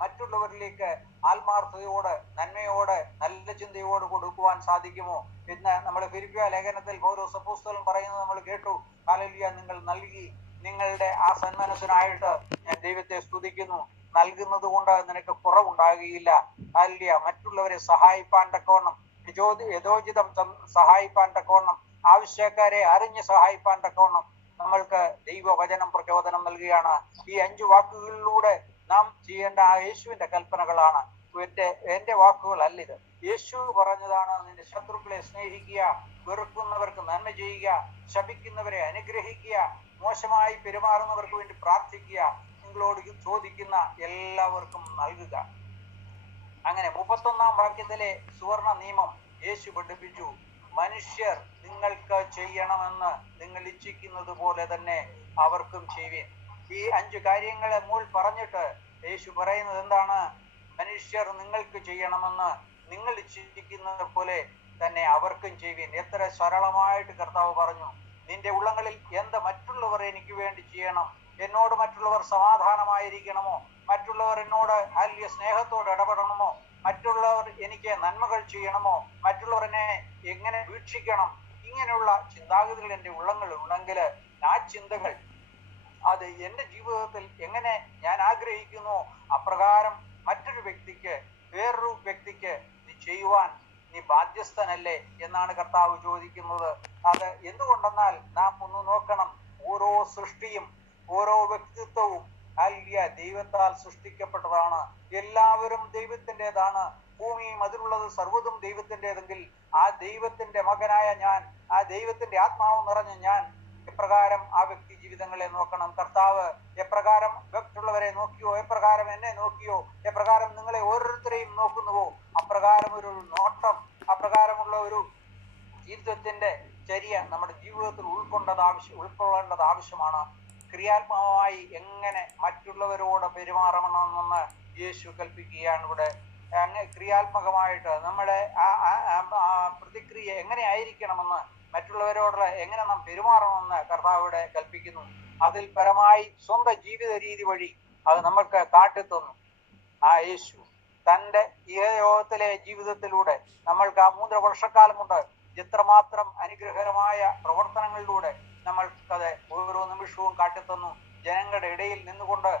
മറ്റുള്ളവരിലേക്ക് ആത്മാർത്ഥതയോട്, നന്മയോട്, നല്ല ചിന്തയോട് കൊടുക്കുവാൻ സാധിക്കുമോ? ഇന്ന് നമ്മൾ ഫിലിപ്പിയ ലേഖനത്തിൽ പൗലോസ് അപ്പോസ്തലൻ പറയുന്നത് നമ്മൾ കേട്ടു. ഹല്ലേലൂയ, നിങ്ങൾ നൽകി, നിങ്ങളുടെ ആ സന്മനസ്സിനായിട്ട് ഞാൻ ദൈവത്തെ സ്തുതിക്കുന്നു. നൽകുന്നത് കൊണ്ട് നിനക്ക് കുറവുണ്ടാകുകയില്ല. ഹല്ലേലൂയ, മറ്റുള്ളവരെ സഹായിപ്പാൻ തക്കവണ്ണം, യഥോചിതം സഹായിപ്പാൻ തക്കവണ്ണം, ആവശ്യക്കാരെ അറിഞ്ഞ് സഹായിപ്പാൻ തക്കവണ്ണം നമ്മൾക്ക് ദൈവവചനം പ്രചോദനം നൽകുകയാണ്. ഈ 5 വാക്കുകളിലൂടെ നാം ചെയ്യേണ്ട ആ യേശുവിന്റെ കൽപ്പനകളാണ്. എന്റെ വാക്കുകളല്ല ഇത്, യേശു പറഞ്ഞതാണ്. നിന്റെ ശത്രുക്കളെ സ്നേഹിക്കുക, വെറുക്കുന്നവർക്ക് നന്മ ചെയ്യുക, ശപിക്കുന്നവരെ അനുഗ്രഹിക്കുക, മോശമായി പെരുമാറുന്നവർക്ക് വേണ്ടി പ്രാർത്ഥിക്കുക, നിങ്ങളോട് ചോദിക്കുന്ന എല്ലാവർക്കും നൽകുക. അങ്ങനെ 31-ാം വാക്യത്തിലെ സുവർണ നിയമം യേശു പഠിപ്പിച്ചു. മനുഷ്യർ നിങ്ങൾക്ക് ചെയ്യണമെന്ന് നിങ്ങൾ ഇച്ഛിക്കുന്നത് പോലെ തന്നെ അവർക്കും ചെയ്യുവിൻ. ഈ 5 കാര്യങ്ങളെ പറഞ്ഞിട്ട് യേശു പറയുന്നത് എന്താണ്? മനുഷ്യർ നിങ്ങൾക്ക് ചെയ്യണമെന്ന് നിങ്ങൾ ഇച്ഛിക്കുന്നത് പോലെ തന്നെ അവർക്കും ചെയ്യുവിൻ. എത്ര സരളമായിട്ട് കർത്താവ് പറഞ്ഞു. നിന്റെ ഉള്ളങ്ങളിൽ എന്ത് മറ്റുള്ളവർ എനിക്ക് വേണ്ടി ചെയ്യണം? എന്നോട് മറ്റുള്ളവർ സമാധാനമായിരിക്കണമോ? മറ്റുള്ളവർ എന്നോട് വലിയ സ്നേഹത്തോട് ഇടപെടണമോ? മറ്റുള്ളവർ എനിക്ക് നന്മകൾ ചെയ്യണമോ? മറ്റുള്ളവർ എന്നെ എങ്ങനെ വീക്ഷിക്കണം? ഇങ്ങനെയുള്ള ചിന്താഗതികൾ എൻ്റെ ഉള്ളങ്ങളിൽ ഉണ്ടെങ്കിൽ ആ ചിന്തകൾ അത് എൻ്റെ ജീവിതത്തിൽ എങ്ങനെ ഞാൻ ആഗ്രഹിക്കുന്നു അപ്രകാരം മറ്റൊരു വ്യക്തിക്ക്, വേറൊരു വ്യക്തിക്ക് നീ ചെയ്യുവാൻ നീ ബാധ്യസ്ഥനല്ലേ എന്നാണ് കർത്താവ് ചോദിക്കുന്നത്. അത് എന്തുകൊണ്ടെന്നാൽ നാം ഒന്ന് നോക്കണം, ഓരോ സൃഷ്ടിയും ഓരോ വ്യക്തിത്വവും ദൈവത്താൽ സൃഷ്ടിക്കപ്പെട്ടതാണ്. എല്ലാവരും ദൈവത്തിൻ്റെതാണ്. ഭൂമിയും അതിലുള്ളത് സർവ്വതും ദൈവത്തിൻ്റെതെങ്കിൽ ആ ദൈവത്തിന്റെ മകനായ ഞാൻ, ആ ദൈവത്തിന്റെ ആത്മാവ് നിറഞ്ഞ ഞാൻ എപ്രകാരം ആ വ്യക്തി ജീവിതങ്ങളെ നോക്കണം? കർത്താവ് എപ്രകാരം മറ്റുള്ളവരെ നോക്കിയോ, എപ്രകാരം എന്നെ നോക്കിയോ, എപ്രകാരം നിങ്ങളെ ഓരോരുത്തരെയും നോക്കുന്നുവോ അപ്രകാരം ഒരു നോട്ടം, അപ്രകാരമുള്ള ഒരു ജീവിതത്തിന്റെ ചര്യ നമ്മുടെ ജീവിതത്തിൽ ഉൾക്കൊള്ളേണ്ടത് ആവശ്യമാണ്. ക്രിയാത്മകമായി എങ്ങനെ മറ്റുള്ളവരോട് പെരുമാറണമെന്ന് യേശു കൽപ്പിക്കുകയാണ് ഇവിടെ. ക്രിയാത്മകമായിട്ട് നമ്മുടെ പ്രതിക്രിയ എങ്ങനെ ആയിരിക്കണമെന്ന്, മറ്റുള്ളവരോട് എങ്ങനെ നാം പെരുമാറണമെന്ന് കർത്താവിടെ കൽപ്പിക്കുന്നു. അതിൽ പരമായി സ്വന്തം ജീവിത രീതി വഴി അത് നമ്മൾക്ക് കാട്ടിത്തന്നു ആ യേശു. തൻ്റെ ഇഹലോകത്തിലെ ജീവിതത്തിലൂടെ നമ്മൾക്ക് ആ 3 വർഷക്കാലം കൊണ്ട് എത്രമാത്രം അനുഗ്രഹകരമായ പ്രവർത്തനങ്ങളിലൂടെ നമ്മൾക്കത് ഓരോ നിമിഷവും കാട്ടിത്തന്നു. ജനങ്ങളുടെ ഇടയിൽ നിന്നുകൊണ്ട്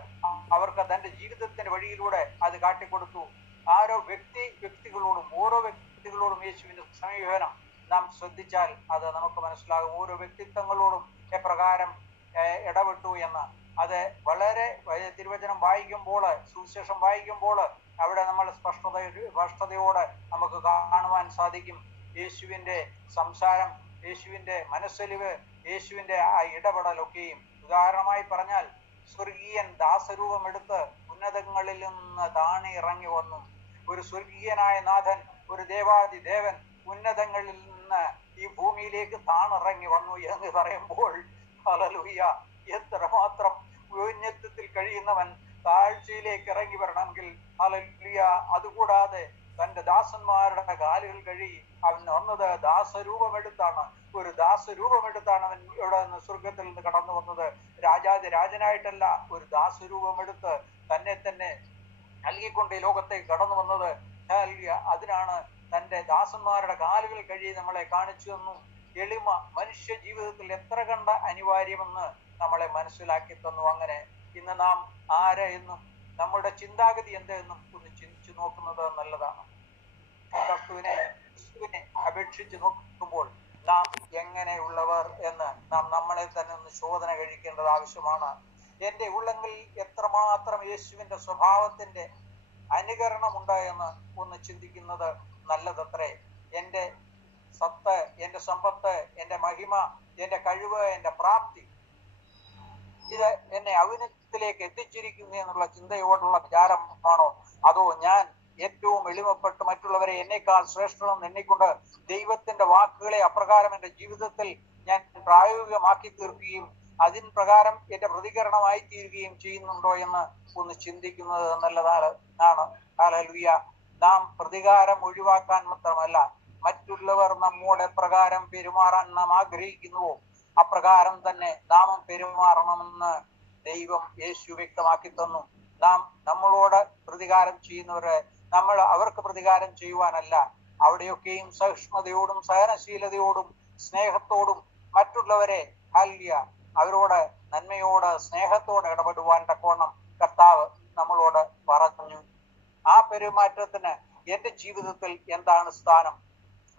അവർക്ക് തൻ്റെ ജീവിതത്തിന്റെ വഴിയിലൂടെ അത് കാട്ടിക്കൊടുത്തു. ഓരോ വ്യക്തികളോടും യേശുവിന്റെ സമീപനം നാം ശ്രദ്ധിച്ചാൽ അത് നമുക്ക് മനസ്സിലാകും. ഓരോ വ്യക്തിത്വങ്ങളോടും എപ്രകാരം ഇടപെട്ടു എന്ന്. അത് വളരെ തിരുവചനം വായിക്കുമ്പോൾ, സുവിശേഷം വായിക്കുമ്പോൾ അവിടെ നമ്മൾ സ്പഷ്ടതയോടെ നമുക്ക് കാണുവാൻ സാധിക്കും. യേശുവിന്റെ സംസാരം, യേശുവിന്റെ മനസ്സലിവ്, യേശുവിന്റെ ആ ഇടപെടലൊക്കെയും. ഉദാഹരണമായി പറഞ്ഞാൽ, സ്വർഗീയൻ ദാസരൂപമെടുത്ത് ഉന്നതങ്ങളിൽ നിന്ന് താണി ഇറങ്ങി വന്നു. ഒരു സ്വർഗീയനായ നാഥൻ, ഒരു ദേവാദിദേവൻ ഉന്നതങ്ങളിൽ നിന്ന് ഈ ഭൂമിയിലേക്ക് താണിറങ്ങി വന്നു എന്ന് പറയുമ്പോൾ ഹല്ലേലൂയ, എത്രമാത്രം ഔന്നത്യത്തിൽ കഴിയുന്നവൻ താഴ്ചയിലേക്ക് ഇറങ്ങി വരണമെങ്കിൽ ഹല്ലേലൂയ. അതുകൂടാതെ തന്റെ ദാസന്മാരുടെ കാലുകൾ കഴുകി അവൻ വന്നത് ദാസരൂപമെടുത്താണ്. ഒരു ദാസരൂപമെടുത്താണ് അവൻ ഇവിടെ നിന്ന് സ്വർഗത്തിൽ നിന്ന് കടന്നു വന്നത്. രാജാതിരാജനായിട്ടല്ല, ഒരു ദാസരൂപമെടുത്ത് തന്നെ നൽകിക്കൊണ്ട് ഈ ലോകത്തേക്ക് കടന്നു വന്നത്. അതിനാണ് തന്റെ ദാസന്മാരുടെ കാലുകൾ കഴുകി നമ്മളെ കാണിച്ചു തന്നു. എളിമ മനുഷ്യ ജീവിതത്തിൽ എത്ര കണ്ട അനിവാര്യമെന്ന് നമ്മളെ മനസ്സിലാക്കി തന്നു. അങ്ങനെ ഇന്ന് നാം ആര് എന്നും നമ്മുടെ ചിന്താഗതി എന്തെന്നും ഒന്ന് ചിന്തിച്ചു നോക്കുന്നത് നല്ലതാണ്. ക്രിസ്തുവിനെ അപേക്ഷിച്ച് നോക്കുമ്പോൾ നാം എങ്ങനെയുള്ളവർ എന്ന് നാം നമ്മളെ തന്നെ ഒന്ന് ശോധന കഴിക്കേണ്ടത് ആവശ്യമാണ്. എൻ്റെ ഉള്ളങ്ങളിൽ എത്രമാത്രം യേശുവിന്റെ സ്വഭാവത്തിന്റെ അനുകരണമുണ്ട് എന്ന് ഒന്ന് ചിന്തിക്കുന്നത് നല്ലതത്രേ. എൻ്റെ സത്ത്, എൻ്റെ സമ്പത്ത്, എൻ്റെ മഹിമ, എൻ്റെ കഴിവ്, എൻ്റെ പ്രാപ്തി, ഇത് എന്നെ ഔന്നത്യത്തിലേക്ക് എത്തിച്ചിരിക്കുന്നു എന്നുള്ള ചിന്തയോടുള്ള വിചാരമാണോ? അതോ ഞാൻ ഏറ്റവും എളിമപ്പെട്ട് മറ്റുള്ളവരെ എന്നേക്കാൾ ശ്രേഷ്ഠമെന്ന് എണ്ണിക്കൊണ്ട് ദൈവത്തിന്റെ വാക്കുകളെ അപ്രകാരം എൻ്റെ ജീവിതത്തിൽ ഞാൻ പ്രായോഗികമാക്കി തീർക്കുകയും അതിൻ പ്രകാരം എന്റെ പ്രതികരണമായി തീരുകയും ചെയ്യുന്നുണ്ടോ എന്ന് ഒന്ന് ചിന്തിക്കുന്നത് നല്ലതാണ്. ഹല്ലേലൂയ. നാം പ്രതികാരം ഒഴിവാക്കാൻ മാത്രമല്ല, മറ്റുള്ളവർ നമ്മോട് എപ്രകാരം പെരുമാറാൻ നാം ആഗ്രഹിക്കുന്നുവോ അപ്രകാരം തന്നെ നാമും പെരുമാറണമെന്ന് ദൈവം യേശു വ്യക്തമാക്കി തന്നു. നാം നമ്മളോട് പ്രതികാരം ചെയ്യുന്നവരെ നമ്മൾ അവർക്ക് പ്രതികാരം ചെയ്യുവാനല്ല, അവിടെയൊക്കെയും സഹിഷ്ണുതയോടും സഹനശീലതയോടും സ്നേഹത്തോടും മറ്റുള്ളവരെ ഹല്ലേലൂയ അവരോട് നന്മയോട് സ്നേഹത്തോടെ ഇടപെടുവാൻ തക്കവണ്ണം കർത്താവ് നമ്മളോട് പറഞ്ഞു. ആ പെരുമാറ്റത്തിന് എന്റെ ജീവിതത്തിൽ എന്താണ് സ്ഥാനം?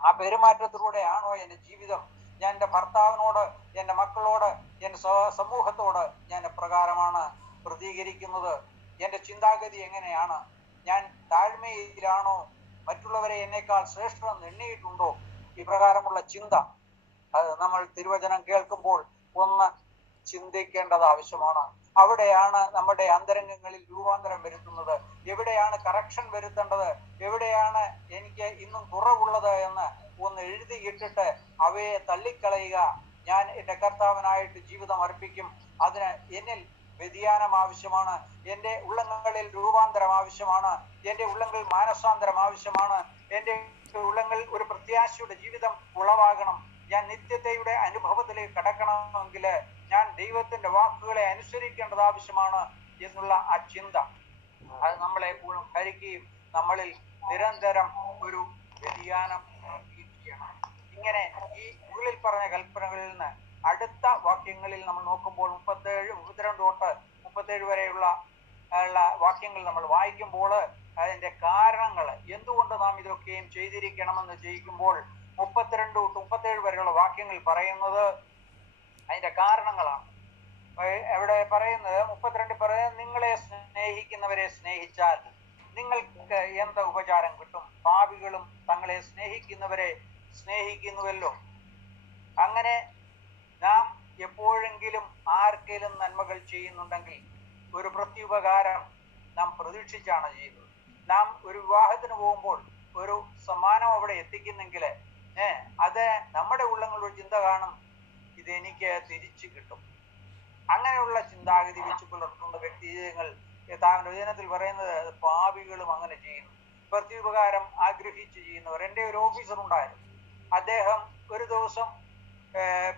ആ പെരുമാറ്റത്തിലൂടെയാണോ എന്റെ ജീവിതം? ഞാൻ എൻ്റെ ഭർത്താവിനോട്, എൻ്റെ മക്കളോട്, എൻ്റെ സമൂഹത്തോട് ഞാൻ എപ്രകാരമാണ് പ്രതികരിക്കുന്നത്? എൻ്റെ ചിന്താഗതി എങ്ങനെയാണ്? ഞാൻ താഴ്മയിലാണോ? മറ്റുള്ളവരെ എന്നേക്കാൾ ശ്രേഷ്ഠമെന്ന് എണ്ണിയിട്ടുണ്ടോ? ഇപ്രകാരമുള്ള ചിന്ത അത് നമ്മൾ തിരുവചനം കേൾക്കുമ്പോൾ ഒന്ന് ചിന്തിക്കേണ്ടത് ആവശ്യമാണ്. അവിടെയാണ് നമ്മുടെ അന്തരംഗങ്ങളിൽ രൂപാന്തരം വരുത്തുന്നത്. എവിടെയാണ് കറക്ഷൻ വരുത്തേണ്ടത്, എവിടെയാണ് എനിക്ക് ഇന്നും കുറവുള്ളത് എന്ന് ഒന്ന് എഴുതിയിട്ടിട്ട് അവയെ തള്ളിക്കളയുക. ഞാൻ എൻ്റെ കർത്താവിനായിട്ട് ജീവിതം അർപ്പിക്കും. അതിന് എന്നിൽ വ്യതിയാനം ആവശ്യമാണ്, എൻ്റെ ഉള്ളങ്ങളിൽ രൂപാന്തരം ആവശ്യമാണ്, എൻ്റെ ഉള്ളങ്ങളിൽ മാനസാന്തരം ആവശ്യമാണ്, എൻ്റെ ഉള്ളങ്ങളിൽ ഒരു പ്രത്യാശയുടെ ജീവിതം ഉളവാകണം. ഞാൻ നിത്യതയുടെ അനുഭവത്തിലേക്ക് കടക്കണമെങ്കിൽ ഞാൻ ദൈവത്തിന്റെ വാക്കുകളെ അനുസരിക്കേണ്ടത് ആവശ്യമാണ് എന്നുള്ള ആ ചിന്ത അത് നമ്മളെ എപ്പോഴും ഭരിക്കുകയും നമ്മളിൽ നിരന്തരം ഒരു വ്യതിയാനം ചെയ്യണം. ഇങ്ങനെ ഈ ഉള്ളിൽ പറഞ്ഞ കൽപ്പനകളിൽ നിന്ന് അടുത്ത വാക്യങ്ങളിൽ നമ്മൾ നോക്കുമ്പോൾ 37, 32 തൊട്ട് 37 വരെയുള്ള വാക്യങ്ങൾ നമ്മൾ വായിക്കുമ്പോൾ അതിന്റെ കാരണങ്ങൾ എന്തുകൊണ്ട് നാം ഇതൊക്കെയും ചെയ്തിരിക്കണമെന്ന് ചെയ്യിക്കുമ്പോൾ 32 തൊട്ട് 37 വരെയുള്ള വാക്യങ്ങൾ പറയുന്നത് അതിന്റെ കാരണങ്ങളാണ്. എവിടെ പറയുന്നത് 32 പറയുന്നത്, നിങ്ങളെ സ്നേഹിക്കുന്നവരെ സ്നേഹിച്ചാൽ നിങ്ങൾക്ക് എന്ത് ഉപചാരം കിട്ടും? പാപികളും തങ്ങളെ സ്നേഹിക്കുന്നവരെ സ്നേഹിക്കുന്നുവല്ലോ. അങ്ങനെ നാം എപ്പോഴെങ്കിലും ആർക്കെങ്കിലും നന്മകൾ ചെയ്യുന്നുണ്ടെങ്കിൽ ഒരു പ്രത്യുപകാരം നാം പ്രതീക്ഷിച്ചാണ് ചെയ്യുന്നത്. നാം ഒരു വിവാഹത്തിന് പോകുമ്പോൾ ഒരു സമ്മാനം അവിടെ എത്തിക്കുന്നെങ്കിൽ അത് നമ്മുടെ ഉള്ളങ്ങളിൽ ഒരു ചിന്ത കാണും, ഇതെനിക്ക് തിരിച്ചു കിട്ടും. അങ്ങനെയുള്ള ചിന്താഗതി വെച്ച് പുലർത്തുന്ന വ്യക്തികൾ താങ്കളുടെ വചനത്തിൽ പറയുന്നത് പാപികളും അങ്ങനെ ചെയ്യുന്നു. പ്രത്യുപകാരം ആഗ്രഹിച്ച് ചെയ്യുന്നവർ. എൻ്റെ ഒരു ഓഫീസർ ഉണ്ടായിരുന്നു. അദ്ദേഹം ഒരു ദിവസം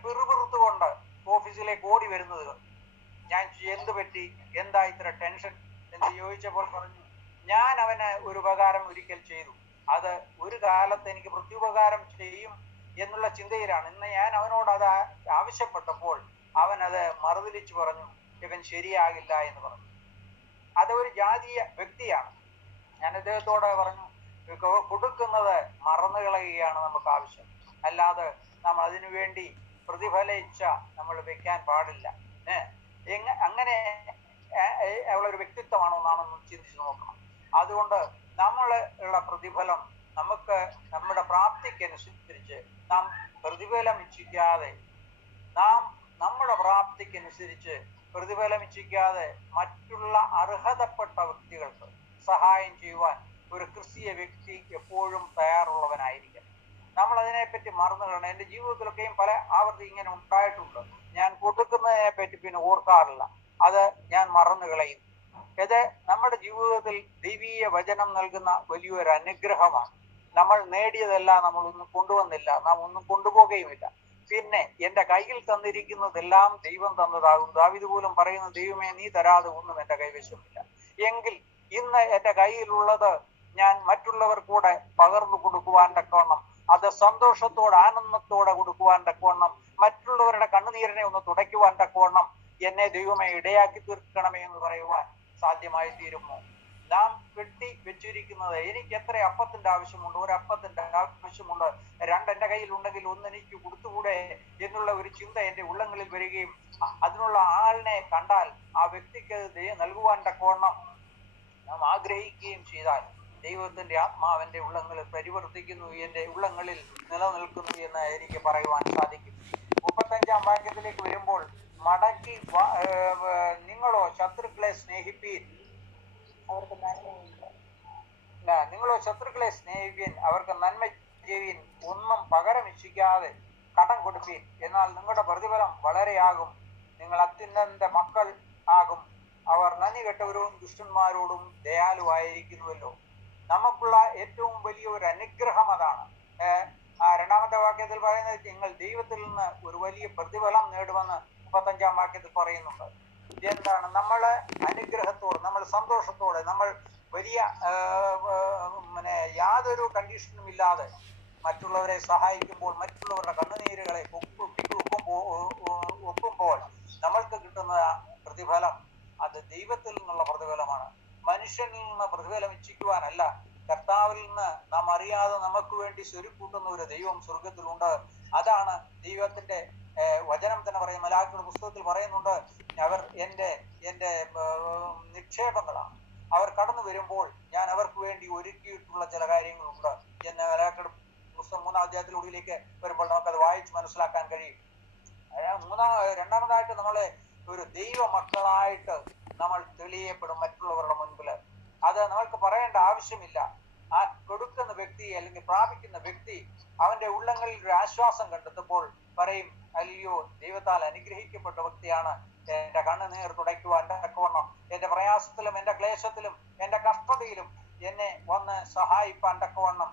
പിറുപിറുത്തുകൊണ്ട് ഓഫീസിലേക്ക് ഓടി വരുന്നത് ഞാൻ എന്ത് പറ്റി, എന്താ ഇത്ര ടെൻഷൻ എന്ന് ചോദിച്ചപ്പോൾ പറഞ്ഞു, ഞാൻ അവന് ഒരു ഉപകാരം ഒരിക്കൽ ചെയ്തു, അത് ഒരു കാലത്ത് എനിക്ക് പ്രത്യുപകാരം ചെയ്യും എന്നുള്ള ചിന്തയിലാണ്. ഇന്ന് ഞാൻ അവനോട് അത് ആവശ്യപ്പെട്ടപ്പോൾ അവൻ അത് മറുതലിച്ചു പറഞ്ഞു, ഇവൻ ശരിയാകില്ല എന്ന് പറഞ്ഞു. അതൊരു ജാതീയ വ്യക്തിയാണ്. ഞാൻ അദ്ദേഹത്തോട് പറഞ്ഞു, കൊടുക്കുന്നത് മറന്നു കളയുകയാണ് നമുക്ക് ആവശ്യം, അല്ലാതെ നാം അതിനു വേണ്ടി പ്രതിഫലിച്ച നമ്മൾ വെക്കാൻ പാടില്ല. അങ്ങനെ ഉള്ളൊരു വ്യക്തിത്വമാണോ നാമെന്ന് ചിന്തിച്ചു നോക്കണം. അതുകൊണ്ട് നമ്മളുള്ള പ്രതിഫലം നമുക്ക് നമ്മുടെ പ്രാപ്തിക്കനുസരിച്ച് നാം പ്രതിഫലം ഇച്ഛിക്കാതെ, നാം നമ്മുടെ പ്രാപ്തിക്കനുസരിച്ച് പ്രതിഫലം ഇച്ഛിക്കാതെ മറ്റുള്ള അർഹതപ്പെട്ട വ്യക്തികൾക്ക് സഹായം ചെയ്യുവാൻ ഒരു ക്രിസ്തീയ വ്യക്തി എപ്പോഴും തയ്യാറുള്ളവനായിരിക്കണം. നമ്മൾ അതിനെപ്പറ്റി മറന്നു കളയണം. എൻ്റെ ജീവിതത്തിലൊക്കെയും പല ആവർത്തി ഇങ്ങനെ ഉണ്ടായിട്ടുണ്ട്. ഞാൻ കൊടുക്കുന്നതിനെ പറ്റി പിന്നെ ഓർക്കാറില്ല, അത് ഞാൻ മറന്നു കളയും. ഇത് നമ്മുടെ ജീവിതത്തിൽ ദൈവീയ വചനം നൽകുന്ന വലിയൊരു അനുഗ്രഹമാണ്. നമ്മൾ നേടിയതെല്ലാം നമ്മൾ ഒന്നും കൊണ്ടുവന്നില്ല, നാം ഒന്നും കൊണ്ടുപോകുകയുമില്ല. പിന്നെ എൻ്റെ കയ്യിൽ തന്നിരിക്കുന്നതെല്ലാം ദൈവം തന്നതാകും. ദാവീദ് പോലും പറയുന്ന, ദൈവമേ നീ തരാതെ ഒന്നും എൻ്റെ കൈവശമില്ല. എങ്കിൽ ഇന്ന് എൻ്റെ കയ്യിലുള്ളത് ഞാൻ മറ്റുള്ളവർ കൂടെ പകർന്നു കൊടുക്കുവാൻ തക്കവണ്ണം, അത് സന്തോഷത്തോടെ ആനന്ദത്തോടെ കൊടുക്കുവാൻ തക്കവണ്ണം, മറ്റുള്ളവരുടെ കണ്ണുനീരിനെ ഒന്ന് തുടയ്ക്കുവാൻ തക്കവണ്ണം എന്നെ ദൈവമേ ഇടയാക്കി തീർക്കണമേ എന്ന് പറയുവാൻ സാധ്യമായി തീരുമോ? നാം കെട്ടി വെച്ചിരിക്കുന്നത്, എനിക്ക് എത്ര അപ്പത്തിന്റെ ആവശ്യമുണ്ട്, ഒരു അപ്പത്തിന്റെ ആവശ്യമുണ്ട്, രണ്ട് എൻ്റെ കയ്യിൽ ഉണ്ടെങ്കിൽ ഒന്ന് എനിക്ക് കൊടുത്തുകൂടെ എന്നുള്ള ഒരു ചിന്ത എൻ്റെ ഉള്ളങ്ങളിൽ വരികയും അതിനുള്ള ആളിനെ കണ്ടാൽ ആ വ്യക്തിക്ക് നൽകുവാൻ തക്കവണ്ണം നാം ആഗ്രഹിക്കുകയും ചെയ്താൽ ദൈവത്തിന്റെ ആത്മാവിന്റെ ഉള്ളങ്ങളിൽ പരിവർത്തിക്കുന്നു, എൻ്റെ ഉള്ളങ്ങളിൽ നിലനിൽക്കുന്നു എന്ന് എനിക്ക് പറയുവാൻ സാധിക്കും. 35-ാം വാക്യത്തിലേക്ക് വരുമ്പോൾ, മടക്കി നിങ്ങളോ ശത്രുക്കളെ സ്നേഹിപ്പീൻ, നിങ്ങളോ ശത്രുക്കളെ സ്നേഹിപ്പീൻ, അവർക്ക് നന്മ ചെയ്യുവീൻ, ഒന്നും പകരം ഇച്ഛിക്കാതെ കടം കൊടുപ്പീൻ, എന്നാൽ നിങ്ങളുടെ പ്രതിഫലം വളരെയാകും, നിങ്ങൾ അത്യുന്നതന്റെ മക്കൾ ആകും, അവർ നന്ദി കെട്ടവരും ദുഷ്ടന്മാരോടും ദയാലുവായിരിക്കുന്നുവല്ലോ. നമുക്കുള്ള ഏറ്റവും വലിയ ഒരു അനുഗ്രഹം അതാണ്. രണ്ടാമത്തെ വാക്യത്തിൽ പറയുന്നത്, നിങ്ങൾ ദൈവത്തിൽ നിന്ന് ഒരു വലിയ പ്രതിഫലം നേടുമെന്ന് 35-ാം വാക്യത്തിൽ പറയുന്നുണ്ട്. എന്താണ്? നമ്മള് അനുഗ്രഹത്തോടെ, നമ്മൾ സന്തോഷത്തോടെ, നമ്മൾ വലിയ യാതൊരു കണ്ടീഷനും ഇല്ലാതെ മറ്റുള്ളവരെ സഹായിക്കുമ്പോൾ, മറ്റുള്ളവരുടെ കണ്ണുനീരുകളെ ഒപ്പുമ്പോൾ നമ്മൾക്ക് കിട്ടുന്ന പ്രതിഫലം അത് ദൈവത്തിൽ നിന്നുള്ള പ്രതിഫലമാണ്. മനുഷ്യനിൽ നിന്ന് പ്രതിഫലം ഇച്ഛിക്കുവാനല്ല, കർത്താവിൽ നിന്ന് നാം അറിയാതെ നമുക്ക് വേണ്ടി സ്വരുക്കൂട്ടുന്ന ഒരു ദൈവം സ്വർഗത്തിലുണ്ട്. അതാണ് ദൈവത്തിന്റെ വചനം തന്നെ പറയും. മലാഖിയുടെ പുസ്തകത്തിൽ പറയുന്നുണ്ട്, അവർ എൻ്റെ നിക്ഷേപങ്ങളാണ്, അവർ കടന്നു വരുമ്പോൾ ഞാൻ അവർക്ക് വേണ്ടി ഒരുക്കിയിട്ടുള്ള ചില കാര്യങ്ങളുണ്ട് എന്ന് മലാഖിയുടെ പുസ്തകം 3-ാം അധ്യായത്തിലൂടെയിലേക്ക് വരുമ്പോൾ നമുക്കത് വായിച്ച് മനസ്സിലാക്കാൻ കഴിയും. രണ്ടാമതായിട്ട് നമ്മളെ ഒരു ദൈവ മക്കളായിട്ട് നമ്മൾ തെളിയപ്പെടും മറ്റുള്ളവരുടെ മുൻപിൽ. അത് നമ്മൾക്ക് പറയേണ്ട ആവശ്യമില്ല. ആ കൊടുക്കുന്ന വ്യക്തി അല്ലെങ്കിൽ പ്രാപിക്കുന്ന വ്യക്തി അവന്റെ ഉള്ളങ്ങളിൽ ഒരു ആശ്വാസം കണ്ടെത്തുമ്പോൾ പറയും, അല്ലയോ ദൈവത്താൽ അനുഗ്രഹിക്കപ്പെട്ട വ്യക്തിയാണ്, എന്റെ കണ്ണുനീർ തുടയ്ക്കുവാൻ തക്കവണ്ണം, എന്റെ പ്രയാസത്തിലും എന്റെ ക്ലേശത്തിലും എന്റെ കഷ്ടതയിലും എന്നെ വന്ന് സഹായിപ്പാൻ തക്കവണ്ണം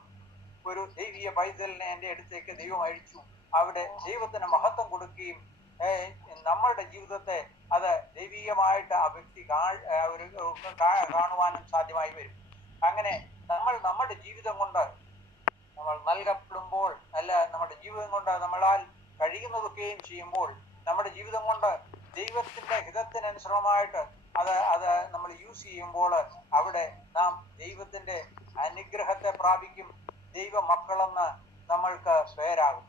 ഒരു ദൈവീയ പൈതലിനെ എൻ്റെ അടുത്തേക്ക് ദൈവം അയച്ചു. അവിടെ ദൈവത്തിന് മഹത്വം കൊടുക്കുകയും നമ്മളുടെ ജീവിതത്തെ അത് ദൈവീയമായിട്ട് ആ വ്യക്തി കാണുവാനും സാധ്യമായി വരും. അങ്ങനെ നമ്മുടെ ജീവിതം കൊണ്ട് നമ്മൾ നൽകപ്പെടുമ്പോൾ, അല്ല നമ്മുടെ ജീവിതം കൊണ്ട് നമ്മളാൽ കഴിയുന്നതൊക്കെയും ചെയ്യുമ്പോൾ, നമ്മുടെ ജീവിതം കൊണ്ട് ദൈവത്തിന്റെ ഹിതത്തിനനുസൃതമായിട്ട് അത് നമ്മൾ യൂസ് ചെയ്യുമ്പോൾ അവിടെ നാം ദൈവത്തിന്റെ അനുഗ്രഹത്തെ പ്രാപിക്കും. ദൈവ മക്കളെന്ന് നമ്മൾക്ക് പേരാകും.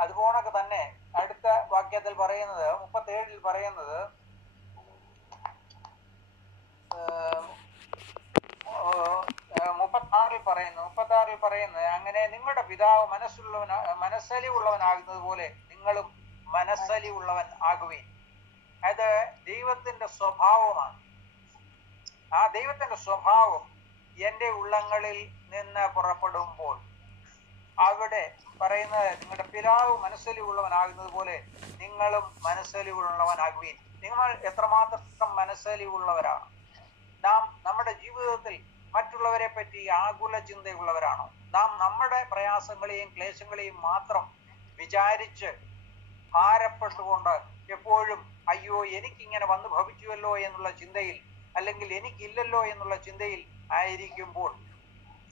അതുപോലൊക്കെ തന്നെ അടുത്ത വാക്യത്തിൽ പറയുന്നത്, 37-ൽ പറയുന്നത്, 36-ൽ പറയുന്നത്, അങ്ങനെ നിങ്ങളുടെ പിതാവ് മനസ്സലിവുള്ളവനാകുന്നത് പോലെ നിങ്ങളും മനസ്സലിവുള്ളവൻ ആകുവീൻ. അത് ദൈവത്തിന്റെ സ്വഭാവമാണ്. ആ ദൈവത്തിന്റെ സ്വഭാവം എൻ്റെ ഉള്ളങ്ങളിൽ നിന്ന് പുറപ്പെടുമ്പോൾ അവിടെ പറയുന്നത്, നിങ്ങളുടെ പിതാവ് മനസ്സലിവുള്ളവനാകുന്നത് പോലെ നിങ്ങളും മനസ്സലിവുള്ളവനാകുവീൻ. നിങ്ങൾ എത്രമാത്രം മനസ്സലിവുള്ളവരാണ്? നാം നമ്മുടെ ജീവിതത്തിൽ മറ്റുള്ളവരെ പറ്റി ആകുല ചിന്തയുള്ളവരാണോ? നാം നമ്മുടെ പ്രയാസങ്ങളെയും ക്ലേശങ്ങളെയും മാത്രം വിചാരിച്ച് ഭാരപ്പെട്ടുകൊണ്ട് എപ്പോഴും അയ്യോ എനിക്കിങ്ങനെ വന്നു ഭവിച്ചുവല്ലോ എന്നുള്ള ചിന്തയിൽ, അല്ലെങ്കിൽ എനിക്കില്ലല്ലോ എന്നുള്ള ചിന്തയിൽ ആയിരിക്കുമ്പോൾ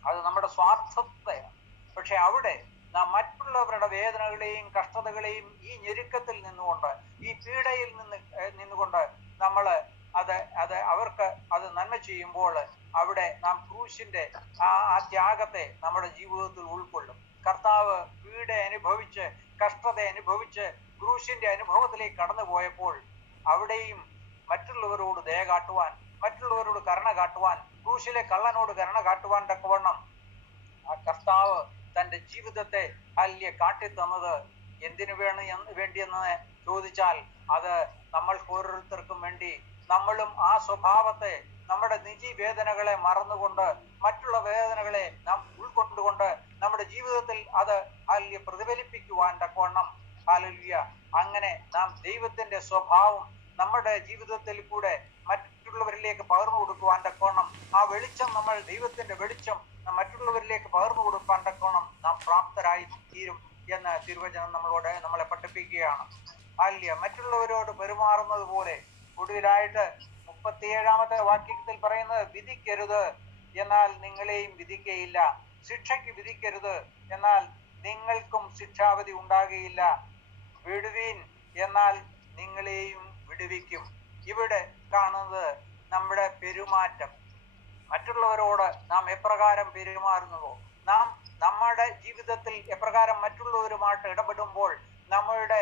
അത് നമ്മുടെ സ്വാർത്ഥതയാണ്. പക്ഷെ അവിടെ നാം മറ്റുള്ളവരുടെ വേദനകളെയും കഷ്ടതകളെയും ഈ ഞെരുക്കത്തിൽ നിന്നുകൊണ്ട്, ഈ പീഡയിൽ നിന്നുകൊണ്ട് നമ്മൾ അവർക്ക് അത് നന്മ ചെയ്യുമ്പോൾ അവിടെ നാം ക്രൂശിന്റെ ആ ത്യാഗത്തെ നമ്മുടെ ജീവിതത്തിൽ ഉൾക്കൊള്ളും. കർത്താവ് പീഡ അനുഭവിച്ച്, കഷ്ടത അനുഭവിച്ച് ക്രൂശിന്റെ അനുഭവത്തിലേക്ക് കടന്നു പോയപ്പോൾ അവിടെയും മറ്റുള്ളവരോട് ദയ കാട്ടുവാൻ, മറ്റുള്ളവരോട് കരുണ കാട്ടുവാൻ, ക്രൂശിലെ കള്ളനോട് കരുണ കാട്ടുവാൻ തക്കവണ്ണം ആ കർത്താവ് തന്റെ ജീവിതത്തെ കാട്ടിത്തന്നത് എന്തിനു വേണ്ടിയെന്ന് ചോദിച്ചാൽ അത് നമ്മൾക്ക് ഓരോരുത്തർക്കും വേണ്ടി, നമ്മളും ആ സ്വഭാവത്തെ, നമ്മുടെ നിജി വേദനകളെ മറന്നുകൊണ്ട് മറ്റുള്ള വേദനകളെ നാം ഉൾക്കൊണ്ടുകൊണ്ട് നമ്മുടെ ജീവിതത്തിൽ അത് പ്രതിഫലിപ്പിക്കുവാൻ തക്കവണ്ണം അങ്ങനെ നാം ദൈവത്തിന്റെ സ്വഭാവം നമ്മുടെ ജീവിതത്തിൽ കൂടെ മറ്റുള്ളവരിലേക്ക് പകർന്നു കൊടുക്കുവാൻ തക്കവണ്ണം ആ വെളിച്ചം, നമ്മൾ ദൈവത്തിന്റെ വെളിച്ചം മറ്റുള്ളവരിലേക്ക് പകർന്നു കൊടുക്കാൻ തക്കവണ്ണം നാം പ്രാപ്തരായി തീരും എന്ന് തിരുവചനം നമ്മളെ പഠിപ്പിക്കുകയാണ്. മറ്റുള്ളവരോട് പെരുമാറുന്നത് പോലെ ഒടുവിലായിട്ട് 37-ാമത്തെ വാക്യത്തിൽ പറയുന്നത്, വിധിക്കരുത് എന്നാൽ നിങ്ങളെയും വിധിക്കയില്ല, ശിക്ഷയ്ക്ക് വിധിക്കരുത് എന്നാൽ നിങ്ങൾക്കും ശിക്ഷാവിധി ഉണ്ടാകുകയില്ല, വിടുവീൻ എന്നാൽ നിങ്ങളെയും വിടുവിക്കും. ഇവിടെ കാണുന്നത് നമ്മുടെ പെരുമാറ്റം. മറ്റുള്ളവരോട് നാം എപ്രകാരം പെരുമാറുന്നുവോ, നാം നമ്മുടെ ജീവിതത്തിൽ എപ്രകാരം മറ്റുള്ളവരുമായിട്ട് ഇടപെടുമ്പോൾ നമ്മളുടെ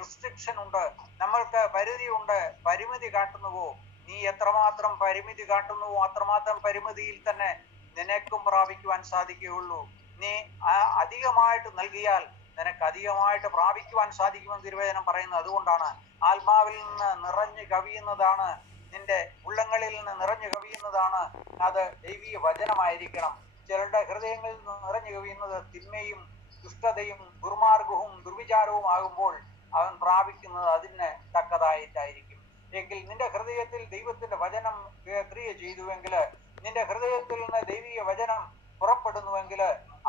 റെസ്ട്രിക്ഷൻ ഉണ്ട്, നമ്മൾക്ക് പരിധി ഉണ്ട്, പരിമിതി കാട്ടുന്നുവോ, നീ എത്രമാത്രം പരിമിതി കാട്ടുന്നുവോ അത്രമാത്രം പരിമിതിയിൽ തന്നെ നിനക്കും പ്രാപിക്കുവാൻ സാധിക്കുകയുള്ളൂ. നീ അധികമായിട്ട് നൽകിയാൽ നിനക്ക് അധികമായിട്ട് പ്രാപിക്കുവാൻ സാധിക്കുമെന്ന് തിരുവചനം പറയുന്നത്. അതുകൊണ്ടാണ് ആത്മാവിൽ നിന്ന് നിറഞ്ഞു കവിയുന്നതാണ്, നിന്റെ ഉള്ളങ്ങളിൽ നിന്ന് നിറഞ്ഞു കവിയുന്നതാണ് അത് ദൈവീയ വചനമായിരിക്കണം. ചിലരുടെ ഹൃദയങ്ങളിൽ നിന്ന് നിറഞ്ഞു കവിയുന്നത് തിന്മയും ദുഷ്ടതയും ദുർമാർഗവും ദുർവിചാരവും ആകുമ്പോൾ അവൻ പ്രാപിക്കുന്നത് അതിന് തക്കതായിട്ടായിരിക്കും. എങ്കിൽ നിന്റെ ഹൃദയത്തിൽ ദൈവത്തിന്റെ വചനം ക്രിയ ചെയ്തുവെങ്കിൽ, നിന്റെ ഹൃദയത്തിൽ നിന്ന് ദൈവീയ വചനം പുറപ്പെടുന്നുവെങ്കിൽ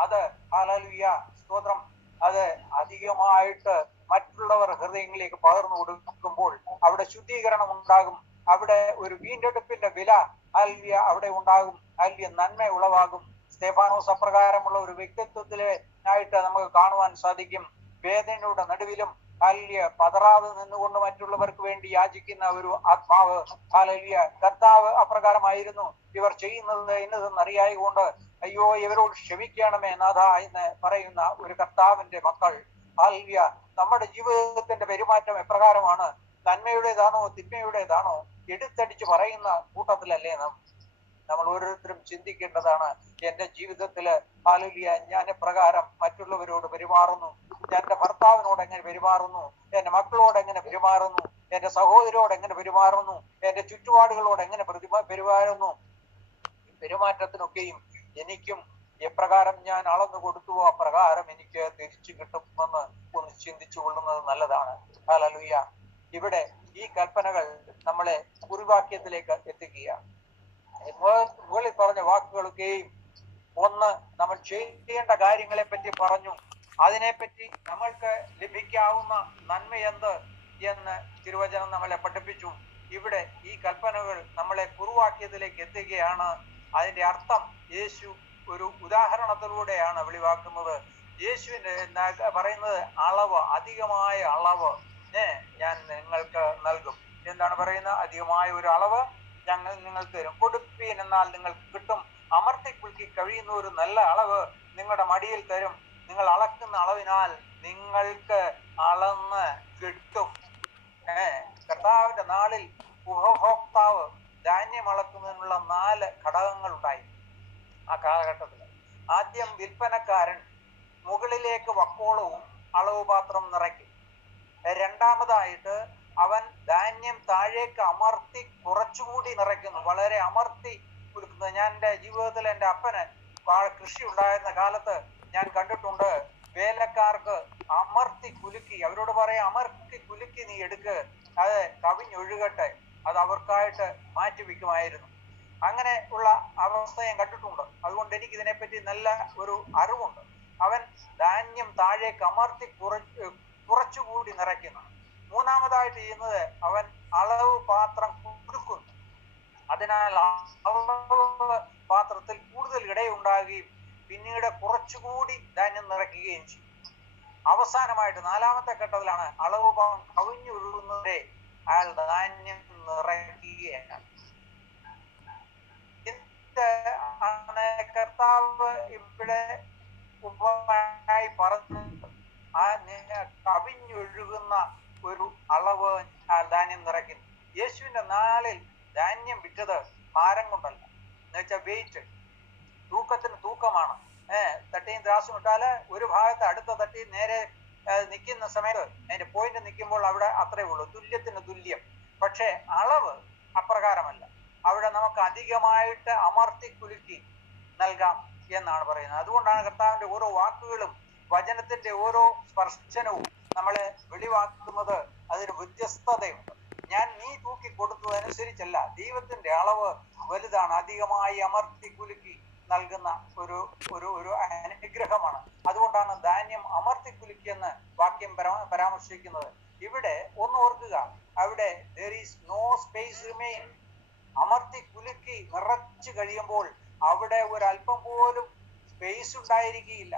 അത് ഹല്ലേലൂയ സ്തോത്രം, അത് അധികമായിട്ട് മറ്റുള്ളവർ ഹൃദയങ്ങളിലേക്ക് പകർന്നു കൊടുക്കുമ്പോൾ അവിടെ ശുദ്ധീകരണം ഉണ്ടാകും, അവിടെ ഒരു വീണ്ടെടുപ്പിന്റെ വില ഹല്ലേലൂയ അവിടെ ഉണ്ടാകും, ഹല്ലേലൂയ നന്മ ഉളവാകും. സ്തെഫാനോസ് അപ്രകാരമുള്ള ഒരു വ്യക്തിത്വത്തിലായിട്ട് നമുക്ക് കാണുവാൻ സാധിക്കും. വേദനയുടെ നടുവിലും ഹല്ലേലൂയ പതറാതെ നിന്നുകൊണ്ട് മറ്റുള്ളവർക്ക് വേണ്ടി യാചിക്കുന്ന ഒരു ആത്മാവ്. ഹല്ലേലൂയ കർത്താവ് അപ്രകാരമായിരുന്നു. ഇവർ ചെയ്യുന്നത് എന്നതെന്ന് അറിയായതുകൊണ്ട് അയ്യോ ഇവരോട് ക്ഷമിക്കണമേ നാഥ എന്ന് പറയുന്ന ഒരു കർത്താവിന്റെ മക്കൾ. ഹല്ലേലൂയ നമ്മുടെ ജീവിതത്തിന്റെ പെരുമാറ്റം എപ്രകാരമാണ്? നന്മയുടേതാണോ തിന്മയുടേതാണോ എടുത്തടിച്ച് പറയുന്ന കൂട്ടത്തിലല്ലേ നമ്മൾ ഓരോരുത്തരും ചിന്തിക്കേണ്ടതാണ്. എന്റെ ജീവിതത്തില് ഹല്ലേലൂയ ഞാൻ എപ്രകാരം മറ്റുള്ളവരോട് പെരുമാറുന്നു, എന്റെ ഭർത്താവിനോട് എങ്ങനെ പെരുമാറുന്നു, എന്റെ മക്കളോട് എങ്ങനെ പെരുമാറുന്നു, എന്റെ സഹോദരോട് എങ്ങനെ പെരുമാറുന്നു, എന്റെ ചുറ്റുപാടുകളോട് എങ്ങനെ പെരുമാറുന്നു. പെരുമാറ്റത്തിനൊക്കെയും എനിക്കും എപ്രകാരം ഞാൻ അളന്നു കൊടുത്തുവോ അപ്രകാരം എനിക്ക് തിരിച്ചു കിട്ടുമെന്ന് ഒന്ന് ചിന്തിച്ചു കൊള്ളുന്നത് നല്ലതാണ്. ഹല്ലേലൂയ. ഇവിടെ ഈ കൽപ്പനകൾ നമ്മളെ കുറിവാക്യത്തിലേക്ക് എത്തിക്കുകയാണ്. മുകളിൽ പറഞ്ഞ വാക്കുകളൊക്കെയും ഒന്ന് നമ്മൾ ചെയ്യേണ്ട കാര്യങ്ങളെ പറ്റി പറഞ്ഞു, അതിനെപ്പറ്റി നമ്മൾക്ക് ലഭിക്കാവുന്ന നന്മ എന്ത് എന്ന് തിരുവചനം നമ്മളെ പഠിപ്പിച്ചു. ഇവിടെ ഈ കൽപ്പനകൾ നമ്മളെ കുറുവാക്യത്തിലേക്ക് എത്തുകയാണ്. അതിന്റെ അർത്ഥം യേശു ഒരു ഉദാഹരണത്തിലൂടെയാണ് വെളിവാക്കുന്നത്. യേശുവിന്റെ പറയുന്നത് അളവ്, അധികമായ അളവ് ഞാൻ നിങ്ങൾക്ക് നൽകും. എന്താണ് പറയുന്നത്? അധികമായ ഒരു അളവ് ഞങ്ങൾ നിങ്ങൾക്ക് തരും. കൊടുപ്പീൻ എന്നാൽ നിങ്ങൾക്ക് കിട്ടും. അമർത്തിക്കുലുക്കി കഴിയുന്ന ഒരു നല്ല അളവ് നിങ്ങളുടെ മടിയിൽ തരും. നിങ്ങൾ അളക്കുന്ന അളവിനാൽ നിങ്ങൾക്ക് അളന്ന് കിട്ടും. കർത്താവിന്റെ നാളിൽ ഉപഭോക്താവ് ധാന്യം അളക്കുന്നതിനുള്ള 4 ഘടകങ്ങൾ ഉണ്ടായി ആ കാലഘട്ടത്തിൽ. ആദ്യം വിൽപ്പനക്കാരൻ മുകളിലേക്ക് വക്കോളവും അളവ് പാത്രം നിറയ്ക്കും. രണ്ടാമതായിട്ട് അവൻ ധാന്യം താഴേക്ക് അമർത്തി കുറച്ചുകൂടി നിറയ്ക്കുന്നു, വളരെ അമർത്തി കുലുക്കുന്നത്. ഞാൻ എൻ്റെ ജീവിതത്തിൽ എൻ്റെ അപ്പന് കൃഷി ഉണ്ടായിരുന്ന കാലത്ത് ഞാൻ കണ്ടിട്ടുണ്ട്. വേലക്കാർക്ക് അമർത്തി കുലുക്കി, അവരോട് പറയാം അമർത്തി കുലുക്കി നീ എടുക്ക്, അത് കവിഞ്ഞൊഴുകട്ടെ, അത് അവർക്കായിട്ട് മാറ്റി വയ്ക്കുമായിരുന്നു. അങ്ങനെ ഉള്ള അവസ്ഥ ഞാൻ കണ്ടിട്ടുണ്ട്. അതുകൊണ്ട് എനിക്ക് ഇതിനെപ്പറ്റി നല്ല ഒരു അറിവുണ്ട്. അവൻ ധാന്യം താഴേക്ക് അമർത്തി കുറച്ചുകൂടി നിറയ്ക്കുന്നു. മൂന്നാമതായിട്ട് ചെയ്യുന്നത് അവൻ അളവ് പാത്രം കുലുക്കുന്നു. അതിനാൽ അളവ് പാത്രത്തിൽ കൂടുതൽ ഇടയുണ്ടാകുകയും പിന്നീട് കുറച്ചുകൂടി ധാന്യം നിറയ്ക്കുകയും ചെയ്യും. അവസാനമായിട്ട് 4ാമത്തെ ഘട്ടത്തിലാണ് അളവ് പാത്രം കവിഞ്ഞൊഴുകുന്നവരെ അയാൾ ധാന്യം നിറയ്ക്കുകയാണ്. ആണ് കർത്താവ് ഇവിടെ ഉപമായി പറഞ്ഞത്. ആ കവിഞ്ഞൊഴുകുന്ന ഒരു അളവ് ധാന്യം നിറയ്ക്കുന്നു. യേശുവിന്റെ നാളിൽ ധാന്യം വിറ്റത് ഭാരം കൊണ്ടല്ല, എന്നുവെച്ചാൽ വെയിറ്റ്, തൂക്കത്തിന് തൂക്കമാണ്. തട്ടിയും ത്രാസും ഇട്ടാല് ഒരു ഭാഗത്ത് അടുത്ത തട്ടി നേരെ നിൽക്കുന്ന സമയത്ത് അതിന്റെ പോയിന്റ് നിൽക്കുമ്പോൾ അവിടെ അത്രേ ഉള്ളൂ, തുല്യത്തിന് തുല്യം. പക്ഷെ അളവ് അപ്രകാരമല്ല. അവിടെ നമുക്ക് അധികമായിട്ട് അമർത്തി കുലുക്കി നൽകാം എന്നാണ് പറയുന്നത്. അതുകൊണ്ടാണ് കർത്താവിന്റെ ഓരോ വാക്കുകളും വചനത്തിന്റെ ഓരോ സ്പർശനവും നമ്മളെ വെളിവാക്കുന്നത്. അതിന് വ്യത്യസ്തതയുണ്ട്. നീ തൂക്കി കൊടുത്തതനുസരിച്ചല്ല, ദൈവത്തിന്റെ അളവ് വലുതാണ്. അധികമായി അമർത്തി കുലുക്കി നൽകുന്ന ഒരു ഒരു ഒരു അനുഗ്രഹമാണ്. അതുകൊണ്ടാണ് ധാന്യം അമർത്തി കുലുക്കിയെന്ന് വാക്യം പരാമർശിക്കുന്നത്. ഇവിടെ ഒന്ന് ഓർക്കുക, അവിടെ there is no space remain. അമർത്തി കുലുക്കി നിറച്ചു കഴിയുമ്പോൾ അവിടെ ഒരല്പം പോലും സ്പേസ് ഉണ്ടായിരിക്കുകയില്ല.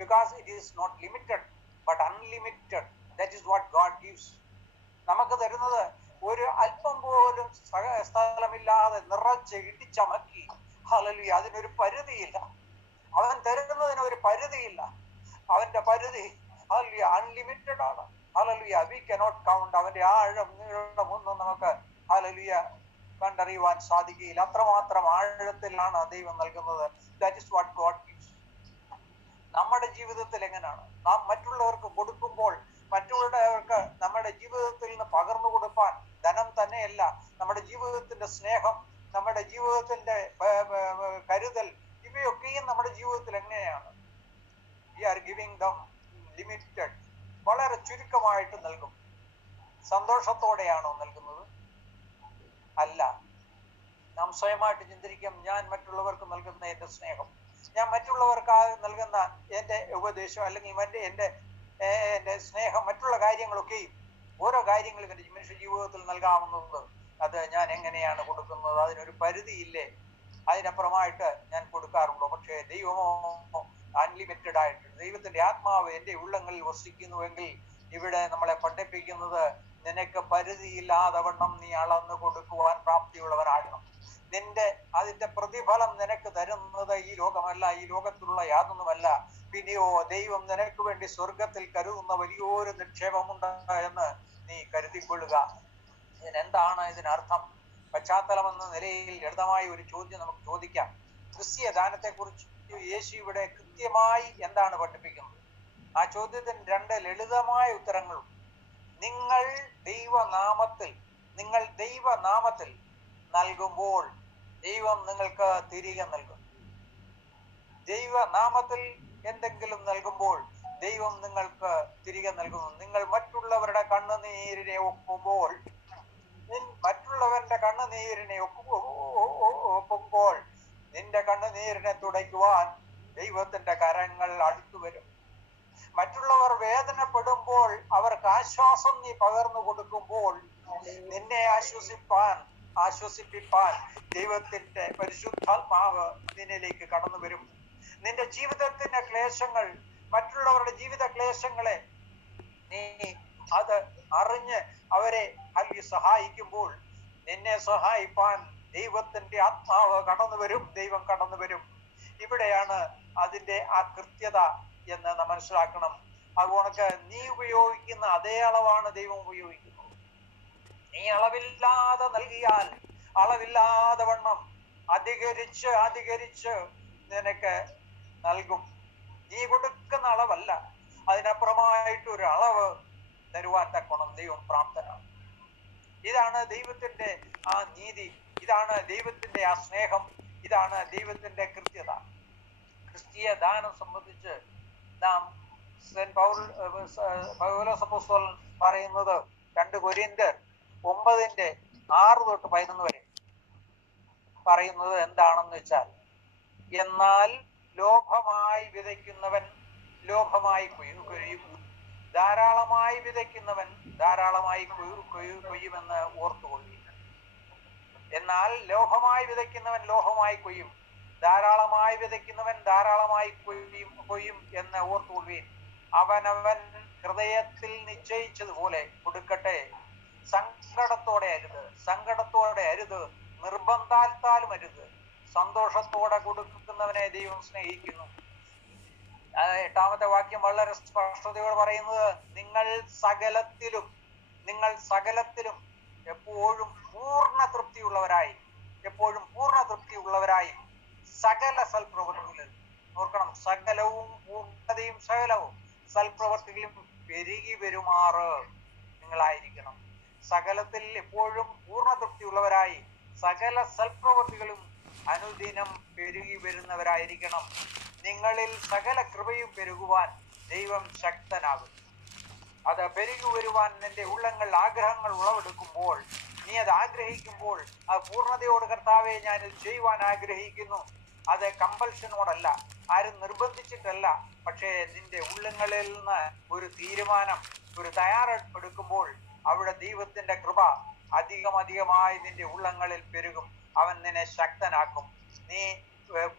Because it is not limited but unlimited. That is what God gives. നമുക്ക് തരുന്നത് ഒരു അല്പം പോലും സ്ഥലമില്ലാതെ നിറച്ച് ഇടിച്ചമക്കി. ഹല്ലേലൂയ. അതിനൊരു പരിധിയില്ല. അവൻ തരുന്നതിന് ഒരു പരിധിയില്ല. അവന്റെ പരിധി ഹല്ലേലൂയ അൺലിമിറ്റഡ് ആണ്. ഹല്ലേലൂയ. We cannot count. അവന്റെ ആഴം നീളം ഒന്നും നമുക്ക് ഹല്ലേലൂയ കണ്ടറിയുവാൻ സാധിക്കുകയില്ല. അത്രമാത്രം ആഴത്തിലാണ് ദൈവം നൽകുന്നത്. That is what God gives. നമ്മുടെ ജീവിതത്തിൽ എങ്ങനെയാണ് നാം മറ്റുള്ളവർക്ക് കൊടുക്കുമ്പോൾ, മറ്റുള്ളവർക്ക് നമ്മുടെ ജീവിതത്തിൽ നിന്ന് പകർന്നു കൊടുക്കാൻ ധനം തന്നെയല്ല, നമ്മുടെ ജീവിതത്തിന്റെ സ്നേഹം, നമ്മുടെ ജീവിതത്തിന്റെ കരുതൽ, ഇവയൊക്കെയും നമ്മുടെ ജീവിതത്തിൽ എങ്ങനെയാണ്? We are giving them limited, വളരെ ചുരുക്കമായിട്ട് നൽകും. സന്തോഷത്തോടെയാണോ നൽകുന്നത്? അല്ല. നാം സ്വയമായിട്ട് ചിന്തിക്കാം, ഞാൻ മറ്റുള്ളവർക്ക് നൽകുന്ന എൻ്റെ സ്നേഹം, ഞാൻ മറ്റുള്ളവർക്ക് നൽകുന്ന എൻ്റെ ഉപദേശം, അല്ലെങ്കിൽ എൻ്റെ സ്നേഹം, മറ്റുള്ള കാര്യങ്ങളൊക്കെയും, ഓരോ കാര്യങ്ങളും എൻ്റെ മനുഷ്യ ജീവിതത്തിൽ നൽകാവുന്നത്, അത് ഞാൻ എങ്ങനെയാണ് കൊടുക്കുന്നത്? അതിനൊരു പരിധിയില്ലേ? അതിനപ്പുറമായിട്ട് ഞാൻ കൊടുക്കാറുണ്ടോ? പക്ഷേ ദൈവമോ അൺലിമിറ്റഡ് ആയിട്ട്, ദൈവത്തിന്റെ ആത്മാവ് എൻ്റെ ഉള്ളങ്ങളിൽ വസിക്കുന്നുവെങ്കിൽ ഇവിടെ നമ്മളെ പഠിപ്പിക്കുന്നത്, നിനക്ക് പരിധിയില്ലാതെ വണ്ണം നീ അളന്നു കൊടുക്കുവാൻ പ്രാപ്തിയുള്ളവനാകണം. അതിന്റെ പ്രതിഫലം നിനക്ക് തരുന്നത് ഈ ലോകമല്ല, ഈ ലോകത്തിലുള്ള യാതൊന്നുമല്ല. പിന്നെയോ ദൈവം നിനക്ക് വേണ്ടി സ്വർഗത്തിൽ കരുതുന്ന വലിയൊരു നിക്ഷേപമുണ്ട് എന്ന് നീ കരുതിക്കൊള്ളുക. ഇതിനെന്താണ് ഇതിനർത്ഥം? പശ്ചാത്തലം എന്ന നിലയിൽ ലളിതമായ ഒരു ചോദ്യം നമുക്ക് ചോദിക്കാം. ക്രിസ്തീയ ദാനത്തെ കുറിച്ച് യേശു ഇവിടെ കൃത്യമായി എന്താണ് പഠിപ്പിക്കുന്നത്? ആ ചോദ്യത്തിന് രണ്ട് ലളിതമായ ഉത്തരങ്ങളും. നിങ്ങൾ ദൈവനാമത്തിൽ നൽകുമ്പോൾ ദൈവം നിങ്ങൾക്ക് തിരികെ നൽകും. ദൈവനാമത്തിൽ എന്തെങ്കിലും നൽകുമ്പോൾ ദൈവം നിങ്ങൾക്ക് തിരികെ നൽകുന്നു. നിങ്ങൾ മറ്റുള്ളവരുടെ കണ്ണുനീരിനെ ഒപ്പുമ്പോൾ നിന്റെ കണ്ണുനീരിനെ തുടയ്ക്കുവാൻ ദൈവത്തിന്റെ കരങ്ങൾ അടുത്തു വരും. മറ്റുള്ളവർ വേദനപ്പെടുമ്പോൾ അവർക്ക് ആശ്വാസം നീ പകർന്നു കൊടുക്കുമ്പോൾ നിന്നെ ആശ്വസിപ്പിപ്പാൻ ദൈവത്തിന്റെ പരിശുദ്ധാത്മാവ് നിന്നിലേക്ക് കടന്നു വരും. നിന്റെ ജീവിതത്തിന്റെ ക്ലേശങ്ങൾ, മറ്റുള്ളവരുടെ ജീവിത ക്ലേശങ്ങളെ നീ അത് അറിഞ്ഞ് അവരെ സഹായിക്കുമ്പോൾ നിന്നെ സഹായിപ്പാൻ ദൈവത്തിന്റെ ആത്മാവ് കടന്നു വരും, ദൈവം കടന്നു വരും. ഇവിടെയാണ് അതിന്റെ ആ കൃത്യത എന്ന് നാം മനസ്സിലാക്കണം. അതുകൊണ്ട് നീ ഉപയോഗിക്കുന്ന അതേ അളവാണ് ദൈവം ഉപയോഗിക്കുന്നത്. നീ അളവില്ലാതെ നൽകിയാൽ അളവില്ലാതെ വണ്ണം അധികരിച്ച് നിനക്ക് നൽകും. നീ കൊടുക്കുന്ന അളവല്ല, അതിനപ്പുറമായിട്ടൊരു അളവ് തരുവാൻ തക്കോണം ദൈവം പ്രാപ്തനാണ്. ഇതാണ് ദൈവത്തിന്റെ ആ നീതി, ഇതാണ് ദൈവത്തിന്റെ ആ സ്നേഹം, ഇതാണ് ദൈവത്തിന്റെ കൃത്യത. ക്രിസ്തീയ ദാനം സംബന്ധിച്ച് നാം പൗലോസ് അപ്പോസ്തലൻ പറയുന്നത് 2 കൊരിന്ത്യർ 9:6-11 വരെ പറയുന്നത് എന്താണെന്ന് വെച്ചാൽ, എന്നാൽ ലോഭമായി വിതയ്ക്കുന്നവൻ ലോഭമായി കൊയ്യും, ധാരാളമായി വിതയ്ക്കുന്നവൻ ധാരാളമായി കൊയ്യുമെന്ന് ഓർത്തുകൊള്ളുക. എന്നാൽ ലോഭമായി വിതയ്ക്കുന്നവൻ ലോഭമായി കൊയ്യും, ധാരാളമായി വിതയ്ക്കുന്നവൻ ധാരാളമായി കൊയ്യും എന്ന് ഓർത്തുകൊള്ളുകയും. അവനവൻ ഹൃദയത്തിൽ നിശ്ചയിച്ചതുപോലെ കൊടുക്കട്ടെ, സങ്കടത്തോടെ അരുത്, നിർബന്ധാൽത്താലും അരുത്. സന്തോഷത്തോടെ കൊടുക്കുന്നവനെ ദൈവം സ്നേഹിക്കുന്നു. 8-ാമത്തെ വാക്യം വളരെ സ്പഷ്ടതയോടെ പറയുന്നത്, നിങ്ങൾ സകലത്തിലും എപ്പോഴും പൂർണ്ണ തൃപ്തിയുള്ളവരായി സകല സൽപ്രവൃത്തികളിലും, ഓർക്കണം, സകലവും പൂർണ്ണതയും സകലവും സൽപ്രവൃത്തികളും പെരുകി വരുമാറ് നിങ്ങളായിരിക്കണം. സകലത്തിൽ എപ്പോഴും പൂർണ്ണ തൃപ്തിയുള്ളവരായി സകല സൽപ്രവൃത്തികളും അനുദിനം പെരുകി വരുന്നവരായിരിക്കണം. നിങ്ങളിൽ സകല കൃപയും പെരുകുവാൻ ദൈവം ശക്തനാകും. അത് പെരുകി വരുവാൻ നിന്റെ ഉള്ളങ്ങൾ ആഗ്രഹങ്ങൾ ഉളവെടുക്കുമ്പോൾ, നീ അത് ആഗ്രഹിക്കുമ്പോൾ, അത് പൂർണ്ണതയോട് കർത്താവെ ഞാനിത് ചെയ്യുവാൻ ആഗ്രഹിക്കുന്നു, അത് കമ്പൽഷനോടല്ല, ആരും നിർബന്ധിച്ചിട്ടല്ല, പക്ഷേ നിന്റെ ഉള്ളങ്ങളിൽ നിന്ന് ഒരു തീരുമാനം, ഒരു തയ്യാറെടുക്കുമ്പോൾ അവിടെ ദൈവത്തിന്റെ കൃപ അധികമായി നിന്റെ ഉള്ളങ്ങളിൽ പെരുകും. അവൻ നിന്നെ ശക്തനാക്കും. നീ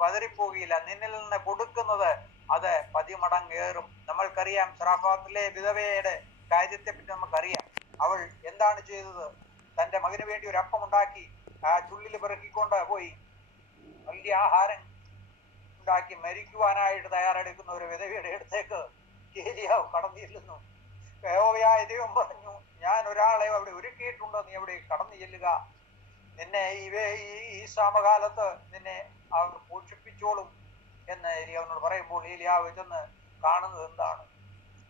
പതറിപ്പോകില്ല. നിന്നിൽ നിന്ന് കൊടുക്കുന്നത് അത് 10 മടങ്ങേറും. നമ്മൾക്കറിയാം സറാഫാത്തിലെ വിധവയുടെ കാര്യത്തെപ്പറ്റി നമുക്കറിയാം. അവൾ എന്താണ് ചെയ്തത്? തന്റെ മകന് വേണ്ടി ഒരു അപ്പം ഉണ്ടാക്കി ആ ചുള്ളിൽ പിറക്കിക്കൊണ്ട് പോയി വലിയ ആഹാരം ഉണ്ടാക്കി മരിക്കുവാനായിട്ട് തയ്യാറെടുക്കുന്ന ഒരു വിധവയുടെ അടുത്തേക്ക് ഏലിയാവ് കടന്നു ചെല്ലുന്നു. യഹോവയായ ദൈവം പറഞ്ഞു, ഞാൻ ഒരാളെ അവിടെ ഒരുക്കിയിട്ടുണ്ട്, നീ അവിടെ കടന്നു ചെല്ലുക, നിന്നെ ഈ സമകാലത്ത് നിന്നെ അവർ പോഷിപ്പിച്ചോളും എന്ന് ഏലിയാവിനോട് പറയുമ്പോൾ ഏലിയാവ് ചെന്ന് കാണുന്നത് എന്താണ്?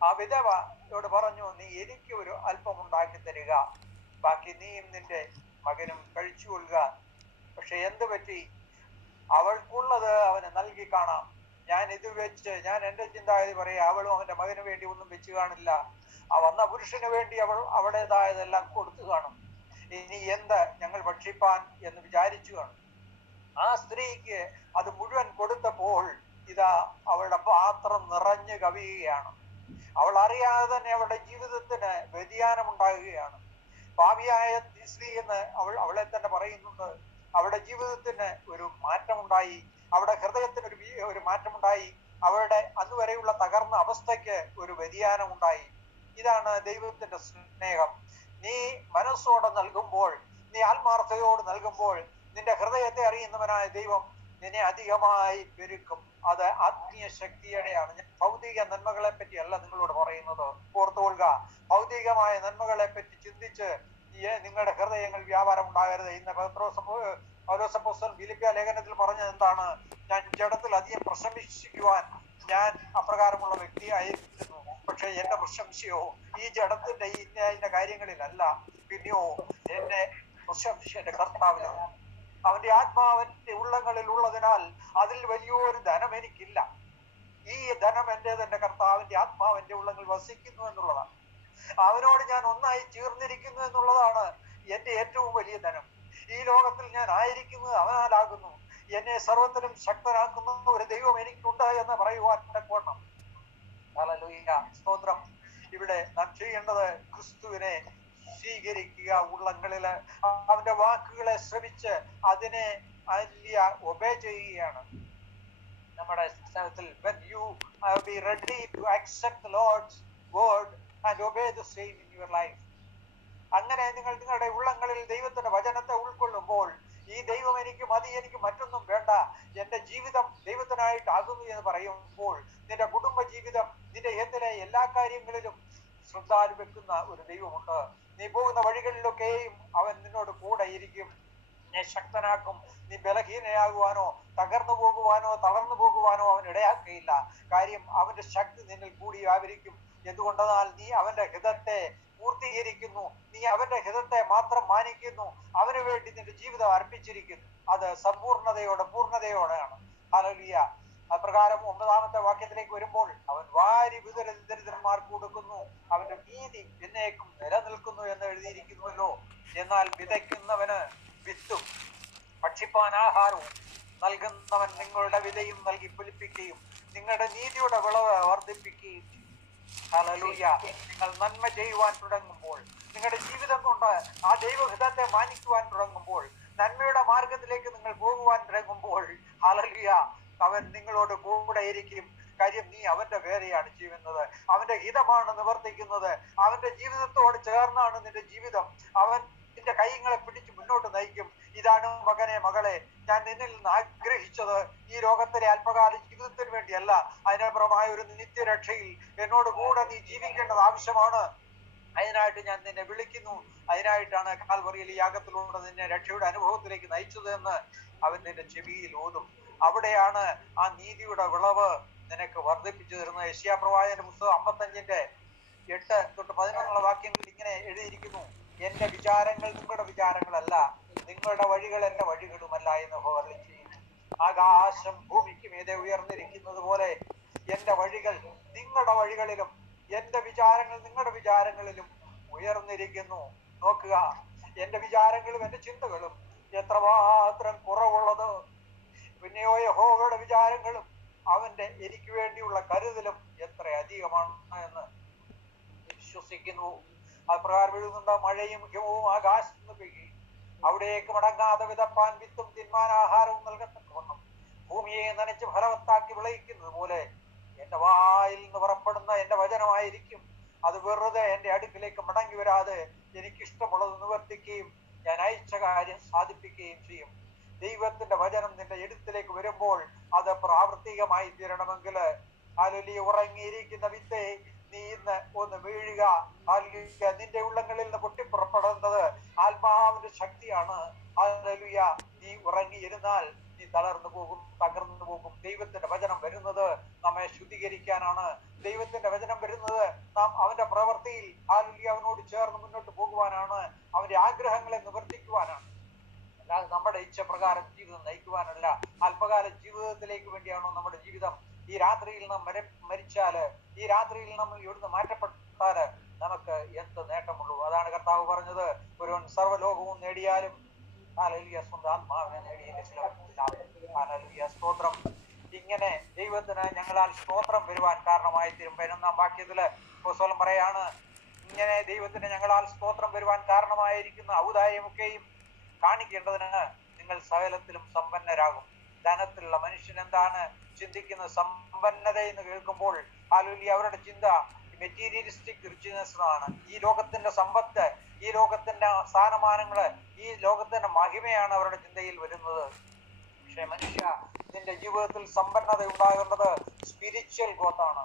ആ വിധവയോട് പറഞ്ഞു, നീ എനിക്ക് ഒരു അല്പം ഉണ്ടാക്കി തരിക, ബാക്കി നീയും നിന്റെ മകനും കഴിച്ചുകൊള്ളുക. പക്ഷെ എന്ത് പറ്റി? അവൾക്കുള്ളത് അവന് നൽകി കാണാം. ഞാൻ എൻ്റെ ചിന്താഗതി പറയാം, അവളും അവന്റെ മകന് വേണ്ടി ഒന്നും വെച്ച് കാണില്ല. ആ വന്ന പുരുഷന് വേണ്ടി അവൾ അവളുടേതായതെല്ലാം കൊടുത്തു കാണും. ഇനി എന്ത് ഞങ്ങൾ ഭക്ഷിപ്പാൻ എന്ന് വിചാരിച്ചു കാണും. ആ സ്ത്രീക്ക് അത് മുഴുവൻ കൊടുത്തപ്പോൾ ഇതാ അവളുടെ പാത്രം നിറഞ്ഞു കവിയുകയാണ്. അവൾ അറിയാതെ തന്നെ അവളുടെ ജീവിതത്തിന് വ്യതിയാനം ഉണ്ടാകുകയാണ്. പാപിയായ സ്ത്രീ എന്ന് അവളെ തന്നെ പറയുന്നുണ്ട്. അവളുടെ ജീവിതത്തിന് ഒരു മാറ്റമുണ്ടായി, അവളുടെ ഹൃദയത്തിന് ഒരു മാറ്റമുണ്ടായി, അവളുടെ അതുവരെയുള്ള തകർന്ന അവസ്ഥയ്ക്ക് ഒരു വ്യതിയാനം ഉണ്ടായി. ഇതാണ് ദൈവത്തിന്റെ സ്നേഹം. നീ മനസ്സോടെ നൽകുമ്പോൾ, നീ ആത്മാർത്ഥതയോട് നൽകുമ്പോൾ, നിന്റെ ഹൃദയത്തെ അറിയുന്നവനായ ദൈവം നിന്നെ അധികമായി പെരുക്കും. അത് ആത്മീയ ശക്തിയുടെയാണ്. ഞാൻ ഭൗതിക നന്മകളെ പറ്റി അല്ല നിങ്ങളോട് പറയുന്നത്, ഓർത്തുകൊള്ളുക. ഭൗതികമായ നന്മകളെ പറ്റി ചിന്തിച്ച് നിങ്ങളുടെ ഹൃദയങ്ങൾ വ്യാപാരം ഉണ്ടാകരുത്. ഇന്ന് പൗലോസപ്പോസ്തലൻ ഫിലിപ്പിയ ലേഖനത്തിൽ പറഞ്ഞത് എന്താണ്? ഞാൻ ജഡത്തിൽ അധികം പ്രശംസിക്കുവാൻ ഞാൻ അപ്രകാരമുള്ള വ്യക്തിയായിരുന്നു, പക്ഷെ എന്റെ പ്രശംസയോ ഈ ജഡത്തിന്റെ ഇന്ന കാര്യങ്ങളിലല്ല, പിന്നെയോ എന്റെ പ്രശംസ എന്റെ കർത്താവിനാണ്. അവന്റെ ആത്മാവിന്റെ ഉള്ളങ്ങളിൽ ഉള്ളതിനാൽ അതിൽ വലിയൊരു ധനം എനിക്കില്ല. ഈ ധനം എന്റെ കർത്താവിന്റെ ആത്മാവിന്റെ ഉള്ളങ്ങളിൽ വസിക്കുന്നു എന്നുള്ളതാണ്. അവനോട് ഞാൻ ഒന്നായി ചേർന്നിരിക്കുന്നു എന്നുള്ളതാണ് എന്റെ ഏറ്റവും വലിയ ധനം. ഈ ലോകത്തിൽ ഞാൻ ആയിരിക്കുന്നത് അവനാലാകുന്നു. എന്നെ സർവത്തിലും ശക്തനാക്കുന്ന ഒരു ദൈവം എനിക്കുണ്ട് എന്ന് പറയുവാൻ തക്കവണ്ണം. ഹല്ലേലൂയ, സ്തോത്രം. ഇവിടെ നാം ചെയ്യേണ്ടത് ക്രിസ്തുവിനെ സ്വീകരിക്കുക, ഉള്ളങ്ങളില് അവന്റെ വാക്കുകളെ ശ്രവിച്ച് അതിനെ ഒബേ ചെയ്യുകയാണ്. നമ്മുടെ when you be ready to accept the Lord's word and obey the same in your life. അങ്ങനെ നിങ്ങൾ നിങ്ങളുടെ ഉള്ളങ്ങളിൽ ദൈവത്തിന്റെ വചനത്തെ ഉൾക്കൊള്ളുമ്പോൾ, ഈ ദൈവം എനിക്ക് മതി, എനിക്ക് മറ്റൊന്നും വേണ്ട, എന്റെ ജീവിതം ദൈവത്തിനായിട്ടാകുന്നു എന്ന് പറയുമ്പോൾ, നിന്റെ കുടുംബ ജീവിതം, നിന്റെ എന്തിനെ എല്ലാ കാര്യങ്ങളിലും ശ്രദ്ധ വെക്കുന്ന ഒരു ദൈവമുണ്ട്. നീ പോകുന്ന വഴികളിലൊക്കെയും അവൻ നിന്നോട് കൂടെ ഇരിക്കും, നിന്നെ ശക്തനാക്കും. നീ ബലഹീനയാകുവാനോ തകർന്നു പോകുവാനോ തളർന്നു പോകുവാനോ അവൻ ഇടയാക്കുകയില്ല. കാര്യം അവന്റെ ശക്തി നിന്നിൽ കൂടി ആവരിക്കും. എന്തുകൊണ്ടെന്നാൽ നീ അവന്റെ ഹിതത്തെ പൂർത്തീകരിക്കുന്നു, നീ അവന്റെ ഹിതത്തെ മാത്രം മാനിക്കുന്നു, അവന് വേണ്ടി നിന്റെ ജീവിതം അർപ്പിച്ചിരിക്കുന്നു. അത് പൂർണ്ണതയോടെയാണ്. ഹല്ലേലൂയ. അപ്രകാരം 9-ാമത്തെ വാക്യത്തിലേക്ക് വരുമ്പോൾ, അവൻ വാരി ദരിദ്രന്മാർക്ക് കൊടുക്കുന്നു, അവന്റെ നീതി എന്നേക്കും നിലനിൽക്കുന്നു എന്ന് എഴുതിയിരിക്കുന്നുവല്ലോ. എന്നാൽ വിതയ്ക്കുന്നവന് വിത്തും ഭക്ഷിപ്പാൻ ആഹാരവും നൽകുന്നവൻ നിങ്ങളുടെ വിലയും നൽകി ഫലിപ്പിക്കുകയും നിങ്ങളുടെ നീതിയുടെ വിളവ് വർദ്ധിപ്പിക്കുകയും ചെയ്യും. ഹല്ലേലൂയ. നിങ്ങൾ നന്മ ചെയ്യുവാൻ തുടങ്ങുമ്പോൾ, നിങ്ങളുടെ ജീവിതം കൊണ്ട് ആ ദൈവഹിതത്തെ മാനിക്കുവാൻ തുടങ്ങുമ്പോൾ, നന്മയുടെ മാർഗത്തിലേക്ക് നിങ്ങൾ പോകുവാൻ തുടങ്ങുമ്പോൾ, ഹല്ലേലൂയ, അവൻ നിങ്ങളോട് കൂടെ ഇരിക്കും. കാര്യം നീ അവന്റെ വേലയാണ് ചെയ്യുന്നത്, അവന്റെ ഹിതമാണ് നിവർത്തിക്കുന്നത്, അവന്റെ ജീവിതത്തോട് ചേർന്നാണ് നിന്റെ ജീവിതം. അവൻ നിന്റെ കൈകളെ പിടിച്ച് മുന്നോട്ട് നയിക്കും. ഇതാണ് മകനെ, മകളെ, ഞാൻ നിന്നിൽ നിന്ന് ആഗ്രഹിച്ചത് ഈ ലോകത്തിലെ അല്പകാല ജീവിതത്തിന് വേണ്ടിയല്ല, അതിനപ്പുറമായ ഒരു നിത്യരക്ഷയിൽ എന്നോട് കൂടെ നീ ജീവിക്കേണ്ടത് ആവശ്യമാണ്. അതിനായിട്ട് ഞാൻ നിന്നെ വിളിക്കുന്നു. അതിനായിട്ടാണ് കാൽവറിയിൽ യാഗത്തിലൂടെ നിന്നെ രക്ഷയുടെ അനുഭവത്തിലേക്ക് നയിച്ചത് എന്ന് അവൻ നിന്റെ ചെവിയിൽ ഓതും. അവിടെയാണ് ആ നീതിയുടെ വിളവ് നിനക്ക് വർദ്ധിപ്പിച്ചു തരുന്നത്. യെശയ്യാപ്രവാചകന്റെ പുസ്തകം 55:8-11 വാക്യങ്ങളിൽ ഇങ്ങനെ എഴുതിയിരിക്കുന്നു: എന്റെ വിചാരങ്ങൾ നിങ്ങളുടെ വിചാരങ്ങളല്ല, നിങ്ങളുടെ വഴികൾ എന്റെ വഴികളുമല്ല എന്ന് യഹോവ അരുളിച്ചെയ്യുന്നു. ആകാശം ഭൂമിക്ക് മീതെ ഉയർന്നിരിക്കുന്നത് പോലെ എന്റെ വഴികൾ നിങ്ങളുടെ വഴികളിലും എന്റെ വിചാരങ്ങൾ നിങ്ങളുടെ വിചാരങ്ങളിലും ഉയർന്നിരിക്കുന്നു. നോക്കുക, എന്റെ വിചാരങ്ങളും എന്റെ ചിന്തകളും എത്രമാത്രം കുറവുള്ളത്. പിന്നെയോ യഹോവയുടെ വിചാരങ്ങളും അവന്റെ എനിക്ക് വേണ്ടിയുള്ള കരുതലും എത്ര അധികമാണ് എന്ന് വിശ്വസിക്കുന്നു. അപ്രകാരം എഴുതുന്നുണ്ട്: മഴയും ഹിമവും ആകാശത്ത് പെയ്യുകയും അവിടേക്ക് മടങ്ങാതെ വിതപ്പാൻ വിത്തും തിന്മാൻ ആഹാരവും നൽകത്തക്കവണ്ണം ഭൂമിയെ നനച്ച് ഫലവത്താക്കി വിളയിക്കുന്നത് പോലെ എന്റെ വായിൽ നിന്ന് പുറപ്പെടുന്ന എന്റെ വചനമായിരിക്കും. അത് വെറുതെ എന്റെ അടുക്കിലേക്ക് മടങ്ങി വരാതെ എനിക്കിഷ്ടമുള്ളത് നിവർത്തിക്കുകയും ഞാൻ അയച്ച കാര്യം സാധിപ്പിക്കുകയും ചെയ്യും. ദൈവത്തിന്റെ വചനം നിന്റെ എഴുത്തിലേക്ക് വരുമ്പോൾ അത് പ്രാവർത്തികമായി തീരണമെങ്കിൽ, ഹല്ലേലൂയ, ഉറങ്ങിയിരിക്കുന്ന വിത്തേ, നീ ഇന്ന് ഒന്ന് വീഴുക. ഹല്ലേലൂയ, നിന്റെ ഉള്ളങ്ങളിൽ നിന്ന് പൊട്ടിപ്പുറപ്പെടുന്നത് ആത്മാവിന്റെ ശക്തിയാണ്. ഹല്ലേലൂയ. നീ ഉറങ്ങിയിരുന്നാൽ നീ തളർന്നു പോകും, തകർന്നു പോകും. ദൈവത്തിന്റെ വചനം വരുന്നത് നമ്മെ ശുദ്ധീകരിക്കാനാണ്. ദൈവത്തിന്റെ വചനം വരുന്നത് നാം അവന്റെ പ്രവൃത്തിയിൽ ഹല്ലേലൂയ അവനോട് ചേർന്ന് മുന്നോട്ട് പോകുവാനാണ്. അവന്റെ ആഗ്രഹങ്ങളെ നിവർത്തിക്കുവാനാണ്. അല്ലാതെ നമ്മുടെ ഇച്ഛപ്രകാരം ജീവിതം നയിക്കുവാനല്ല. അല്പകാല ജീവിതത്തിലേക്ക് വേണ്ടിയാണോ നമ്മുടെ ജീവിതം? ഈ രാത്രിയിൽ നാം മരിച്ചാല്, ഈ രാത്രിയിൽ നമ്മൾ ഇവിടുന്ന് മാറ്റപ്പെട്ടാല് നമുക്ക് എന്ത് നേട്ടമുള്ളൂ? അതാണ് കർത്താവ് പറഞ്ഞത്, ഒരുവൻ സർവ്വലോകവും നേടിയാലും ഹല്ലേലൂയ സ്വന്തം ആത്മാവിനെ നേടിയില്ല. സ്തോത്രം. ഇങ്ങനെ ദൈവത്തിന് ഞങ്ങളാൽ സ്തോത്രം വരുവാൻ കാരണമായി തീരും. 11-ാം വാക്യത്തില് അപ്പോസ്തലൻ പറയാണ്, ഇങ്ങനെ ദൈവത്തിന് ഞങ്ങളാൽ സ്തോത്രം വരുവാൻ കാരണമായിരിക്കുന്ന ഔദാര്യമൊക്കെയും കാണിക്കേണ്ടതിന് നിങ്ങൾ സകലത്തിലും സമ്പന്നരാകും. ധനത്തിലുള്ള മനുഷ്യൻ എന്താണ് ചിന്തിക്കുന്നത്? സമ്പന്നത എന്ന് കേൾക്കുമ്പോൾ ഹല്ലേലൂയ അവരുടെ ചിന്ത മെറ്റീരിയലിസ്റ്റിക് റിച്ച്നെസ് ആണ്. ഈ ലോകത്തിന്റെ സമ്പത്ത്, ഈ ലോകത്തിന്റെ സ്ഥാനമാനങ്ങള്, ഈ ലോകത്തിന്റെ മഹിമയാണ് അവരുടെ ചിന്തയിൽ വരുന്നത്. പക്ഷെ മനുഷ്യ, നിന്റെ ജീവിതത്തിൽ സമ്പന്നത ഉണ്ടാകേണ്ടത് സ്പിരിച്വൽ ഗ്രോത്ത് ആണ്.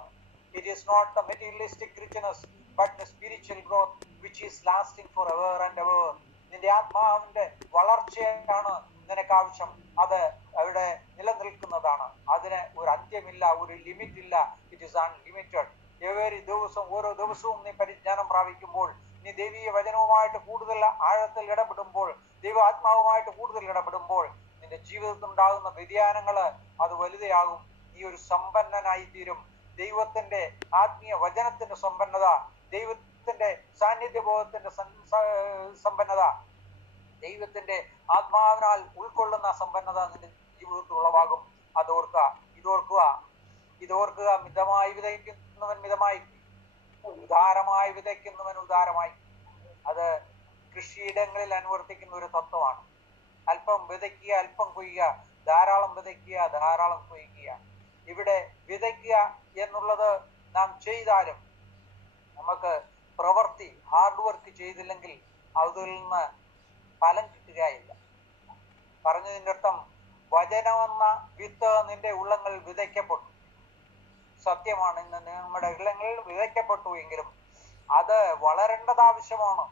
It is not the materialistic richness but the spiritual growth which is lasting for ever and ever. നിന്റെ ആത്മാവിന്റെ വളർച്ചയാണ് നിനക്ക് ആവശ്യം. അത് അവിടെ നിലനിൽക്കുന്നതാണ്. അതിന് ഒരു അന്ത്യമില്ല, ഒരു ലിമിറ്റ് ഇല്ല. It is unlimited. ഓരോ ദിവസവും നീ പരിജ്ഞാനം പ്രാപിക്കുമ്പോൾ, നീ ദൈവീയ വചനവുമായിട്ട് കൂടുതൽ ആഴത്തിൽ ഇടപെടുമ്പോൾ, ദൈവ ആത്മാവുമായിട്ട് കൂടുതൽ ഇടപെടുമ്പോൾ നിന്റെ ജീവിതത്തിൽ ഉണ്ടാകുന്ന വ്യതിയാനങ്ങള് അത് വലുതാകും. നീ ഒരു സമ്പന്നനായി തീരും. ദൈവത്തിന്റെ ആത്മീയ വചനത്തിന്റെ സമ്പന്നത, ദൈവത്തിന്റെ സാന്നിധ്യബോധത്തിന്റെ സമ്പന്നത, ദൈവത്തിന്റെ ആത്മാവിനാൽ ഉൾക്കൊള്ളുന്ന സമ്പന്നത നിന്റെ ജീവിതത്തിൽ ഉളവാകും. ഇതോർക്കുക. മിതമായി വിതയ്ക്കുന്നവൻ മിതമായി, ഉദാരമായി വിതയ്ക്കുന്നവൻ ഉദാരമായി. അത് കൃഷിയിടങ്ങളിൽ അനുവർത്തിക്കുന്ന ഒരു തത്വമാണ്. അല്പം വിതയ്ക്കുക, അല്പം കൊയ്യുക. ധാരാളം വിതയ്ക്കുക, ധാരാളം കൊയ്യുക. ഇവിടെ വിതയ്ക്കുക എന്നുള്ളത് നാം ചെയ്താലും നമുക്ക് പ്രവൃത്തി, ഹാർഡ് വർക്ക് ചെയ്തില്ലെങ്കിൽ അതിൽ നിന്ന് ഫലം കിട്ടുകയില്ല. പറഞ്ഞതിൻ്റെ അർത്ഥം, വചനമെന്ന വിത്ത് നിന്റെ ഉള്ളങ്ങളിൽ വിതയ്ക്കപ്പെട്ടു. സത്യമാണ്, ഇന്ന് നമ്മുടെ ഉള്ളങ്ങളിൽ വിതയ്ക്കപ്പെട്ടു എങ്കിലും അത് വളരേണ്ടത് ആവശ്യമാണ്.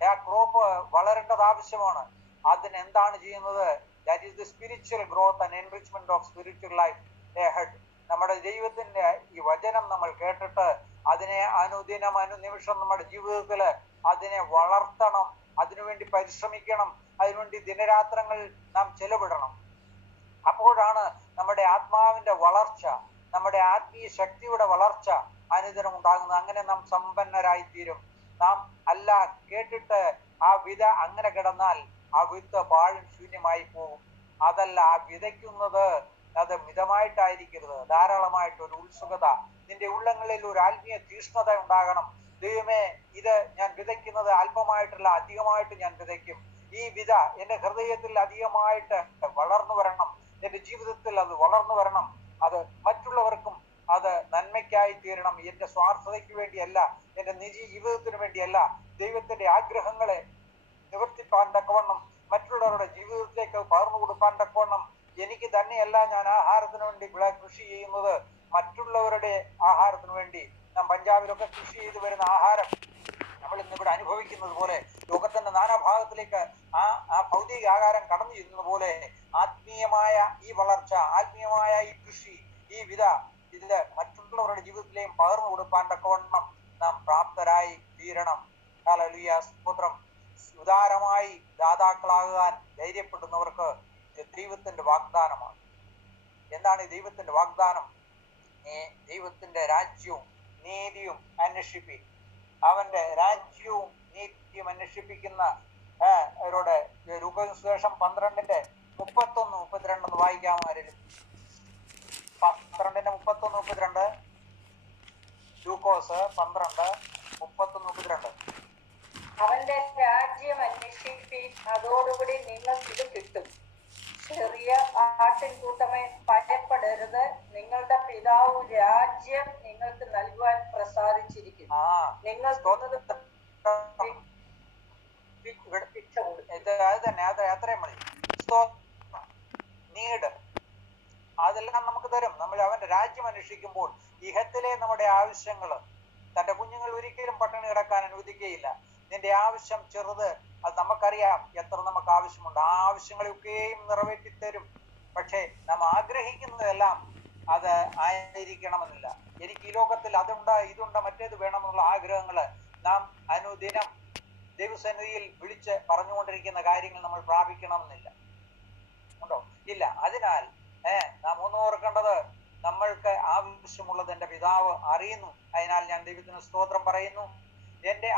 ആ ക്രോപ്പ് വളരേണ്ടത് ആവശ്യമാണ്. അതിനെന്താണ് ചെയ്യുന്നത്? That is the spiritual growth and enrichment of spiritual life ahead. നമ്മുടെ ദൈവത്തിന്റെ ഈ വചനം നമ്മൾ കേട്ടിട്ട് അതിനെ അനുനിമിഷം നമ്മുടെ ജീവിതത്തിൽ അതിനെ വളർത്തണം. അതിനുവേണ്ടി പരിശ്രമിക്കണം. അതിനുവേണ്ടി ദിനരാത്രങ്ങൾ നാം ചെലവിടണം. അപ്പോഴാണ് നമ്മുടെ ആത്മാവിന്റെ വളർച്ച, നമ്മുടെ ആത്മീയ ശക്തിയുടെ വളർച്ച അനുദിനം ഉണ്ടാകുന്നത്. അങ്ങനെ നാം സമ്പന്നരായി തീരും. നാം അല്ല കേട്ടിട്ട് ആ വിത അങ്ങനെ കിടന്നാൽ ആ വിത്ത് പാഴും ശൂന്യമായി പോകും. അതല്ല, ആ വിതയ്ക്കുന്നത് അത് മിതമായിട്ടായിരിക്കരുത്, ധാരാളമായിട്ട് ഒരു ഉത്സുകത. നിന്റെ ഉള്ളങ്ങളിൽ ഒരു ആത്മീയ തീഷ്ണത ഉണ്ടാകണം. ദൈവമേ, ഇത് ഞാൻ വിതയ്ക്കുന്നത് അല്പമായിട്ടല്ല, അധികമായിട്ട് ഞാൻ വിതയ്ക്കും. ഈ വിത എന്റെ ഹൃദയത്തിൽ അധികമായിട്ട് വളർന്നു വരണം. എന്റെ ജീവിതത്തിൽ അത് വളർന്നു വരണം. അത് മറ്റുള്ളവർക്കും അത് നന്മയ്ക്കായി തീരണം. എന്റെ സ്വാർത്ഥതയ്ക്ക് വേണ്ടിയല്ല, എന്റെ നിജ ജീവിതത്തിന് വേണ്ടിയല്ല. ദൈവത്തിന്റെ ആഗ്രഹങ്ങളെ നിവർത്തിപ്പാൻ തക്കവണ്ണം, മറ്റുള്ളവരുടെ ജീവിതത്തിലേക്ക് പകർന്നു കൊടുക്കാൻ തക്കവണ്ണം, എനിക്ക് തന്നെയല്ല ഞാൻ ആഹാരത്തിന് വേണ്ടി കൃഷി ചെയ്യുന്നത്, മറ്റുള്ളവരുടെ ആഹാരത്തിന് വേണ്ടി. നാം പഞ്ചാബിലൊക്കെ കൃഷി ചെയ്തു വരുന്ന ആഹാരം നമ്മൾ ഇന്നിവിടെ അനുഭവിക്കുന്നത് പോലെ, ലോകത്തിന്റെ നാനാഭാഗത്തിലേക്ക് ആ ഭൗതിക ആഹാരം കടന്നു ചെല്ലുന്നത് പോലെ, ആത്മീയമായ ഈ വളർച്ച, ആത്മീയമായ ഈ കൃഷി, ഈ വിത, ഇതില് മറ്റുള്ളവരുടെ ജീവിതത്തിലെയും പകർന്നു കൊടുക്കാൻ തക്കവണ്ണം നാം പ്രാപ്തരായി തീരണം. ഹല്ലേലൂയ, സ്തോത്രം. ഉദാരമായി ദാതാക്കളാകാൻ ധൈര്യപ്പെടുന്നവർക്ക് ദൈവത്തിന്റെ വാഗ്ദാനമാണ്. എന്താണ് ഈ ദൈവത്തിന്റെ വാഗ്ദാനം? ദൈവത്തിന്റെ രാജ്യവും നീതിയും അന്വേഷിപ്പി. അവന്റെ രാജ്യവും നീതിയും അന്വേഷിപ്പിക്കുന്ന അവരോട് ലൂക്കോസുവിശേഷം 12:31-32 വായിക്കാമോ ആരെങ്കിലും? 12:31-32. ലൂക്കോസ് 12:31-32. അവന്റെ രാജ്യം അന്വേഷിപ്പീൻ, അതോടുകൂടി നിങ്ങൾക്ക് ഇത് കിട്ടും. ചെറിയ ആട്ടിൻകൂട്ടമേ, ഭയപ്പെടരുത്. നിങ്ങളുടെ പിതാവ് രാജ്യം നിങ്ങൾക്ക് നൽകുവാൻ പ്രസാദിച്ചിരിക്കുന്നു. നിങ്ങൾ അത്രയും മതി. നീട് അതെല്ലാം നമുക്ക് തരും. നമ്മൾ അവന്റെ രാജ്യം അന്വേഷിക്കുമ്പോൾ ഇഹത്തിലെ നമ്മുടെ ആവശ്യങ്ങള്, തന്റെ കുഞ്ഞുങ്ങൾ ഒരിക്കലും പട്ടിണി കിടക്കാൻ അനുവദിക്കുകയില്ല. നിന്റെ ആവശ്യം ചെറുത് അത് നമുക്കറിയാം എത്ര നമുക്ക് ആവശ്യമുണ്ട്. ആ ആവശ്യങ്ങളെയൊക്കെയും നിറവേറ്റിത്തരും. പക്ഷേ നാം ആഗ്രഹിക്കുന്നതെല്ലാം അത് ആയിരിക്കണമെന്നില്ല. എനിക്ക് ഈ ലോകത്തിൽ അതുണ്ട്, ഇതുണ്ട്, മറ്റേത് വേണമെന്നുള്ള ആഗ്രഹങ്ങൾ നാം അനുദിനം ദൈവസന്നിധിയിൽ വിളിച്ച് പറഞ്ഞുകൊണ്ടിരിക്കുന്ന കാര്യങ്ങൾ നമ്മൾ പ്രാപിക്കണമെന്നില്ല. ഉണ്ടോ? ഇല്ല. അതിനാൽ നാം ഒന്ന് ഓർക്കേണ്ടത്, നമ്മൾക്ക് ആവശ്യമുള്ളത് എൻ്റെ പിതാവ് അറിയുന്നു. അതിനാൽ ഞാൻ ദൈവത്തിന് സ്തോത്രം പറയുന്നു. എൻ്റെ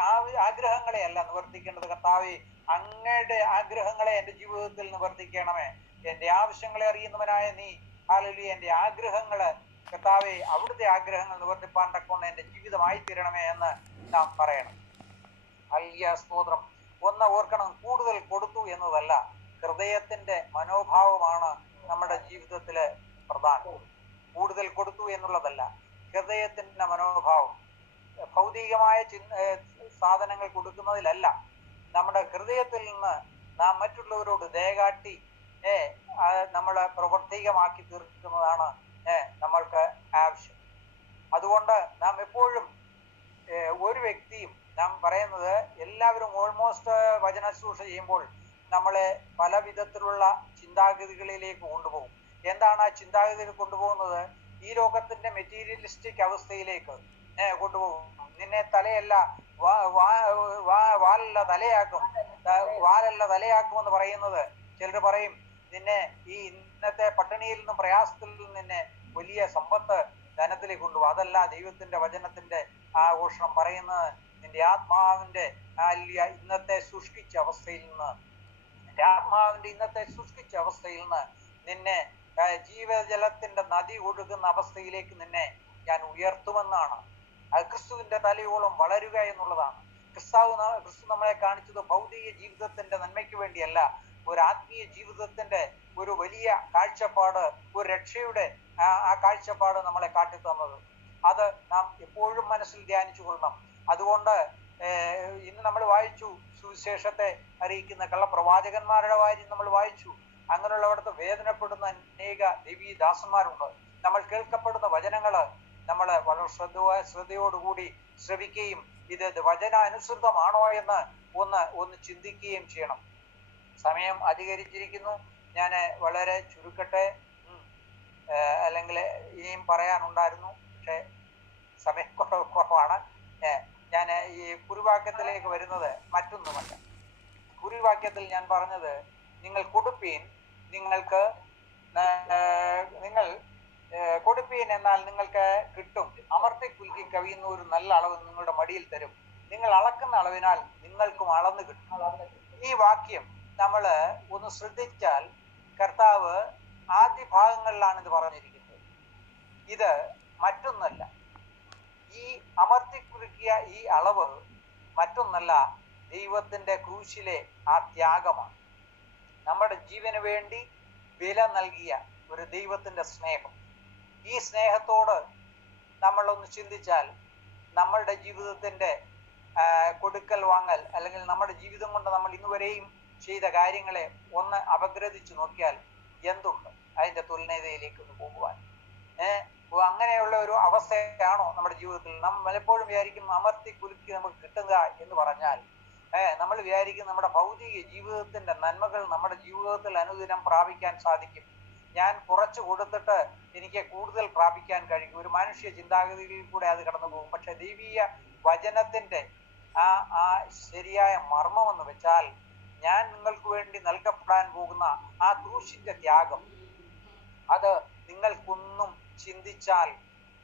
ആഗ്രഹങ്ങളെ അല്ല നിവർത്തിക്കേണ്ടത്. കർത്താവേ, അങ്ങയുടെ ആഗ്രഹങ്ങളെ എൻ്റെ ജീവിതത്തിൽ നിവർത്തിക്കണമേ. എൻ്റെ ആവശ്യങ്ങളെ അറിയുന്നവനായ നീ, ഹല്ലേലൂയ, എൻ്റെ ആഗ്രഹങ്ങള് കർത്താവേ, അവിടുത്തെ ആഗ്രഹങ്ങൾ നിവർത്തിപ്പാൻ തക്കവണ്ണം എൻ്റെ ജീവിതമായി തീരണമേ എന്ന് നാം പറയണം. ഹല്ലേലൂയ, സ്തോത്രം. ഒന്ന് ഓർക്കണം, കൂടുതൽ കൊടുത്തു എന്നതല്ല, ഹൃദയത്തിന്റെ മനോഭാവമാണ് നമ്മുടെ ജീവിതത്തില് പ്രധാനം. കൂടുതൽ കൊടുത്തു എന്നുള്ളതല്ല, ഹൃദയത്തിന്റെ മനോഭാവം. ഭൗതികമായ സാധനങ്ങൾ കൊടുക്കുന്നതിലല്ല, നമ്മുടെ ഹൃദയത്തിൽ നിന്ന് നാം മറ്റുള്ളവരോട് ദയകാട്ടി നമ്മളെ പ്രവർത്തികമാക്കി തീർക്കുന്നതാണ് നമ്മൾക്ക് ആവശ്യം. അതുകൊണ്ട് നാം എപ്പോഴും ഒരു വ്യക്തിയും, നാം പറയുന്നത് എല്ലാവരും ഓൾമോസ്റ്റ് വചന ശുശ്രൂഷ ചെയ്യുമ്പോൾ നമ്മളെ പല വിധത്തിലുള്ള ചിന്താഗതികളിലേക്ക് കൊണ്ടുപോകും. എന്താണ് ആ ചിന്താഗതികൾ കൊണ്ടുപോകുന്നത്? ഈ ലോകത്തിന്റെ മെറ്റീരിയലിസ്റ്റിക് അവസ്ഥയിലേക്ക് കൊണ്ടുപോകും. നിന്നെ തലയല്ല വാലല്ല തലയാക്കും, വാലല്ല തലയാക്കുമെന്ന് പറയുന്നത്. ചിലർ പറയും നിന്നെ ഈ ഇന്നത്തെ പട്ടിണിയിൽ നിന്നും പ്രയാസത്തിൽ നിന്നും നിന്നെ വലിയ സമ്പത്ത് ധനത്തിലേക്ക് കൊണ്ടുപോകും. അതല്ല ദൈവത്തിന്റെ വചനത്തിന്റെ ആഘോഷണം പറയുന്നത്. നിന്റെ ആത്മാവിന്റെ ഇന്നത്തെ ശുഷ്കിച്ച അവസ്ഥയിൽ നിന്ന്, നിന്റെ ആത്മാവിന്റെ ഇന്നത്തെ ശുഷ്കിച്ച അവസ്ഥയിൽ നിന്ന് നിന്നെ ജീവജലത്തിന്റെ നദി ഒഴുകുന്ന അവസ്ഥയിലേക്ക് നിന്നെ ഞാൻ ഉയർത്തുമെന്നാണ്. അത് ക്രിസ്തുവിന്റെ തലയോളം വളരുക എന്നുള്ളതാണ്. ക്രിസ്തു നമ്മളെ കാണിച്ചത് ഭൗതിക ജീവിതത്തിന്റെ നന്മയ്ക്ക് വേണ്ടിയല്ല, ഒരു ആത്മീയ ജീവിതത്തിന്റെ ഒരു വലിയ കാഴ്ചപ്പാട്, ഒരു രക്ഷയുടെ ആ കാഴ്ചപ്പാട് നമ്മളെ കാട്ടിത്തന്നത്. അത് നാം എപ്പോഴും മനസ്സിൽ ധ്യാനിച്ചു കൊള്ളണം. അതുകൊണ്ട് ഇന്ന് നമ്മൾ വായിച്ചു, സുവിശേഷത്തെ അറിയിക്കുന്ന കള്ളപ്രവാചകന്മാരുടെ കാര്യം നമ്മൾ വായിച്ചു. അങ്ങനെയുള്ളവിടുത്തെ വേദനപ്പെടുന്ന അനേക ദൈവീദാസന്മാരുണ്ട്. നമ്മൾ കേൾക്കപ്പെടുന്ന വചനങ്ങള് നമ്മൾ വളരെ ശ്രദ്ധയോടുകൂടി ശ്രവിക്കുകയും ഇത് വചനാനുസൃതമാണോ എന്ന് ഒന്ന് ചിന്തിക്കുകയും ചെയ്യണം. സമയം അധികരിച്ചിരിക്കുന്നു. ഞാൻ വളരെ ചുരുക്കട്ടെ, അല്ലെങ്കിൽ ഇനിയും പറയാനുണ്ടായിരുന്നു, പക്ഷെ സമയക്കുറവാണ്. ഞാൻ ഈ കുറിവാക്യത്തിലേക്ക് വരുന്നത് മറ്റൊന്നുമല്ല. കുറിവാക്യത്തിൽ ഞാൻ പറഞ്ഞത്, നിങ്ങൾ കൊടുപ്പീൻ, നിങ്ങൾ കൊടുപ്പീൻ എന്നാൽ നിങ്ങൾക്ക് കിട്ടും, അമർത്തി കുലുക്കി കവിയുന്ന ഒരു നല്ല അളവ് നിങ്ങളുടെ മടിയിൽ തരും, നിങ്ങൾ അളക്കുന്ന അളവിനാൽ നിങ്ങൾക്കും അളന്ന് കിട്ടും. ഈ വാക്യം നമ്മൾ ഒന്ന് ശ്രദ്ധിച്ചാൽ, കർത്താവ് ആദ്യ ഭാഗങ്ങളിലാണ് ഇത് പറഞ്ഞിരിക്കുന്നത്. ഇത് മറ്റൊന്നല്ല, ഈ അമർത്തി കുലുക്കിയ ഈ അളവ് മറ്റൊന്നല്ല, ദൈവത്തിന്റെ ക്രൂശിലെ ആ ത്യാഗമാണ്. നമ്മുടെ ജീവന് വേണ്ടി വില നൽകിയ ഒരു ദൈവത്തിന്റെ സ്നേഹം. ഈ സ്നേഹത്തോട് നമ്മളൊന്ന് ചിന്തിച്ചാൽ, നമ്മളുടെ ജീവിതത്തിന്റെ കൊടുക്കൽ വാങ്ങൽ, അല്ലെങ്കിൽ നമ്മുടെ ജീവിതം കൊണ്ട് നമ്മൾ ഇന്നുവരെയും ചെയ്ത കാര്യങ്ങളെ ഒന്ന് അപഗ്രഥിച്ചു നോക്കിയാൽ എന്തുണ്ട് അതിന്റെ തുലനതയിലേക്ക് ഒന്ന് പോകുവാൻ? അങ്ങനെയുള്ള ഒരു അവസ്ഥയാണോ നമ്മുടെ ജീവിതത്തിൽ? നാം പലപ്പോഴും വിചാരിക്കും അമർത്തി കുലുക്കി നമുക്ക് കിട്ടുക എന്ന് പറഞ്ഞാൽ, നമ്മൾ വിചാരിക്കും നമ്മുടെ ഭൗതിക ജീവിതത്തിന്റെ നന്മകൾ നമ്മുടെ ജീവിതത്തിൽ അനുദിനം പ്രാപിക്കാൻ സാധിക്കും. ഞാൻ കുറച്ച് കൊടുത്തിട്ട് എനിക്ക് കൂടുതൽ പ്രാപിക്കാൻ കഴിയും. ഒരു മനുഷ്യ ചിന്താഗതിയിൽ കൂടെ അത് കടന്നു പോകും. പക്ഷെ ദൈവീയ വചനത്തിന്റെ ആ ശരിയായ മർമ്മം എന്ന് വെച്ചാൽ, ഞാൻ നിങ്ങൾക്ക് വേണ്ടി നൽകപ്പെടാൻ പോകുന്ന ആ ക്രൂശിന്റെ ത്യാഗം, അത് നിങ്ങൾക്കൊന്നും ചിന്തിച്ചാൽ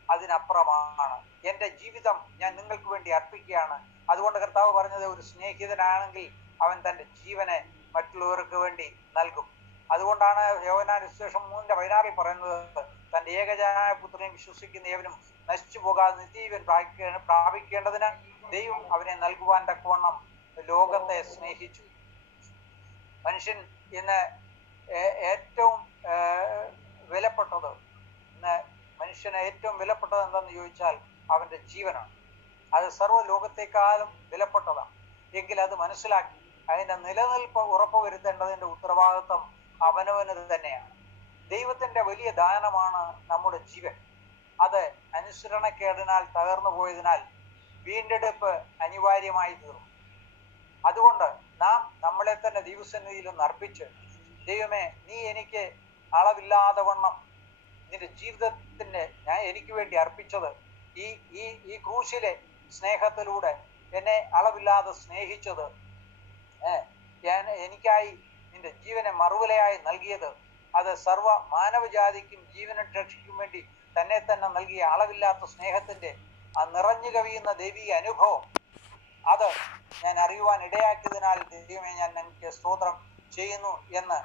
അതിനപ്പുറമാണ്. എൻ്റെ ജീവിതം ഞാൻ നിങ്ങൾക്ക് വേണ്ടി അർപ്പിക്കുകയാണ്. അതുകൊണ്ട് കർത്താവ് പറഞ്ഞത്, ഒരു സ്നേഹിതനാണെങ്കിൽ അവൻ തൻ്റെ ജീവനെ മറ്റുള്ളവർക്ക് വേണ്ടി നൽകും. അതുകൊണ്ടാണ് യോഹന്നാൻ സുവിശേഷം 3:16 പറയുന്നത്, തൻ്റെ ഏകജാതനായ പുത്രനെ വിശ്വസിക്കുന്ന ഏവനും നശിച്ചു പോകാതെ നിത്യജീവൻ പ്രാപിക്കേണ്ടതിന് ദൈവം അവനെ നൽകുവാൻ തക്കവണ്ണം ലോകത്തെ സ്നേഹിച്ചു. മനുഷ്യൻ ഇന്ന് ഏറ്റവും വിലപ്പെട്ടത്, ഇന്ന് മനുഷ്യന് ഏറ്റവും വിലപ്പെട്ടത് എന്താണെന്ന് ചോദിച്ചാൽ അവന്റെ ജീവനാണ്. അത് സർവ്വ ലോകത്തെക്കാളും വിലപ്പെട്ടതാണ്. എങ്കിൽ അത് മനസ്സിലാക്കി അതിന്റെ നിലനിൽപ്പ് ഉറപ്പുവരുത്തേണ്ടതിന്റെ ഉത്തരവാദിത്വം അവനവന് തന്നെയാണ്. ദൈവത്തിന്റെ വലിയ ദാനമാണ് നമ്മുടെ ജീവൻ. അത് അനുസരണക്കേടിനാൽ തകർന്നു പോയതിനാൽ വീണ്ടെടുപ്പ് അനിവാര്യമായി തീർന്നു. അതുകൊണ്ട് നാം തന്നെ ദൈവസന്നിധിയിൽ ഒന്ന് അർപ്പിച്ച്, ദൈവമേ, നീ എനിക്ക് അളവില്ലാതെ വണ്ണം നിന്റെ ജീവിതത്തിന്റെ എനിക്ക് വേണ്ടി അർപ്പിച്ചത്, ഈ ഈ ഈ ക്രൂശിലെ സ്നേഹത്തിലൂടെ എന്നെ അളവില്ലാതെ സ്നേഹിച്ചത്, എനിക്കായി നിന്റെ ജീവനെ മറുവിലയായി നൽകിയത്, അത് സർവ മാനവജാതിക്കും ജീവനും രക്ഷയ്ക്കും വേണ്ടി തന്നെ തന്നെ നൽകിയ അളവില്ലാത്ത സ്നേഹത്തിന്റെ ആ നിറഞ്ഞു കവിയുന്ന ദൈവീക അനുഭവം, അത് ഞാൻ അറിയുവാൻ ഇടയാക്കിയതിനാൽ ദൈവമേ ഞാൻ എനിക്ക് സ്തോത്രം ചെയ്യുന്നു എന്ന്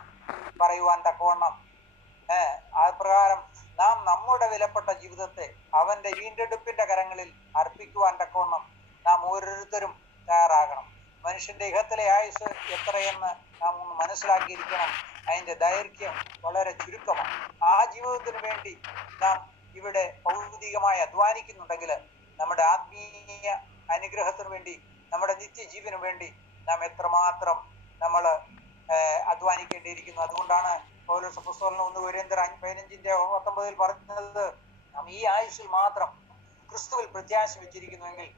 പറയുവാൻ തക്കവണ്ണം, ആ പ്രകാരം നാം നമ്മുടെ വിലപ്പെട്ട ജീവിതത്തെ അവന്റെ വീണ്ടെടുപ്പിന്റെ കരങ്ങളിൽ അർപ്പിക്കുവാൻ തക്കവണ്ണം നാം ഓരോരുത്തരും തയ്യാറാകണം. മനുഷ്യന്റെ ഇഹത്തിലെ ആയുസ് എത്രയെന്ന് നാം ഒന്ന് മനസ്സിലാക്കിയിരിക്കണം. അതിന്റെ ദൈർഘ്യം വളരെ ചുരുക്കമാണ്. ആ ജീവിതത്തിന് വേണ്ടി നാം ഇവിടെ ഭൗതികമായി അധ്വാനിക്കുന്നുണ്ടെങ്കിൽ നമ്മുടെ ആത്മീയ അനുഗ്രഹത്തിന് വേണ്ടി, നമ്മുടെ നിത്യജീവന് വേണ്ടി നാം എത്രമാത്രം നമ്മൾ അധ്വാനിക്കേണ്ടിയിരിക്കുന്നു. അതുകൊണ്ടാണ് പൗലോസ് അപ്പോസ്തലൻ 1 കൊരിന്ത്യർ 15:19 പറഞ്ഞത്, നാം ഈ ആയുസ്സിൽ മാത്രം ക്രിസ്തുവിൽ പ്രത്യാശ വെച്ചിരിക്കുന്നുവെങ്കിൽ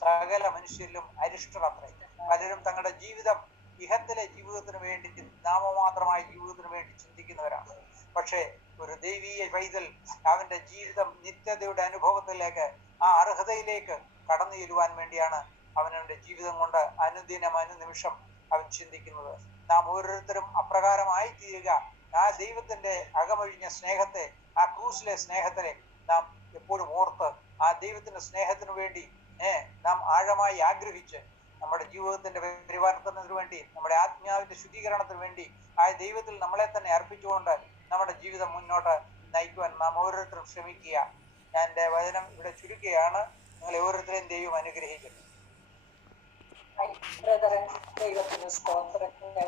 സകല മനുഷ്യരിലും അരിഷ്ടർ അത്രേ. പലരും തങ്ങളുടെ ജീവിതം ഇഹത്തിലെ ജീവിതത്തിന് വേണ്ടി, നാമമാത്രമായ ജീവിതത്തിന് വേണ്ടി ചിന്തിക്കുന്നവരാണ്. പക്ഷേ ഒരു ദൈവീയ പൈതൽ അവന്റെ ജീവിതം നിത്യതയുടെ അനുഭവത്തിലേക്ക്, ആ അർഹതയിലേക്ക് കടന്നു ചെല്ലുവാൻ വേണ്ടിയാണ് അവനവന്റെ ജീവിതം കൊണ്ട് അനുദിനം അനുനിമിഷം അവൻ ചിന്തിക്കുന്നത്. നാം ഓരോരുത്തരും അപ്രകാരമായി തീരുക. ആ ദൈവത്തിന്റെ അകമഴിഞ്ഞ സ്നേഹത്തെ, ആ ക്രൂസിലെ സ്നേഹത്തെ നാം എപ്പോഴും ഓർത്ത് ആ ദൈവത്തിന്റെ സ്നേഹത്തിനു വേണ്ടി നാം ആഴമായി ആഗ്രഹിച്ച് നമ്മുടെ ജീവിതത്തിന്റെ പരിവർത്തനത്തിന് വേണ്ടി, നമ്മുടെ ആത്മാവിന്റെ ശുദ്ധീകരണത്തിന് വേണ്ടി ആ ദൈവത്തിൽ നമ്മളെ തന്നെ അർപ്പിച്ചുകൊണ്ട് നമ്മുടെ ജീവിതം മുന്നോട്ട് നയിക്കുവാൻ നാം ഓരോരുത്തരും ശ്രമിക്കുക. ഞാൻ എൻ്റെ വചനം ഇവിടെ ചുരുക്കുകയാണ്. നിങ്ങളെ ഓരോരുത്തരെയും ദൈവം അനുഗ്രഹിക്കുന്നു. ദൈവത്തിന് സ്തോത്രം.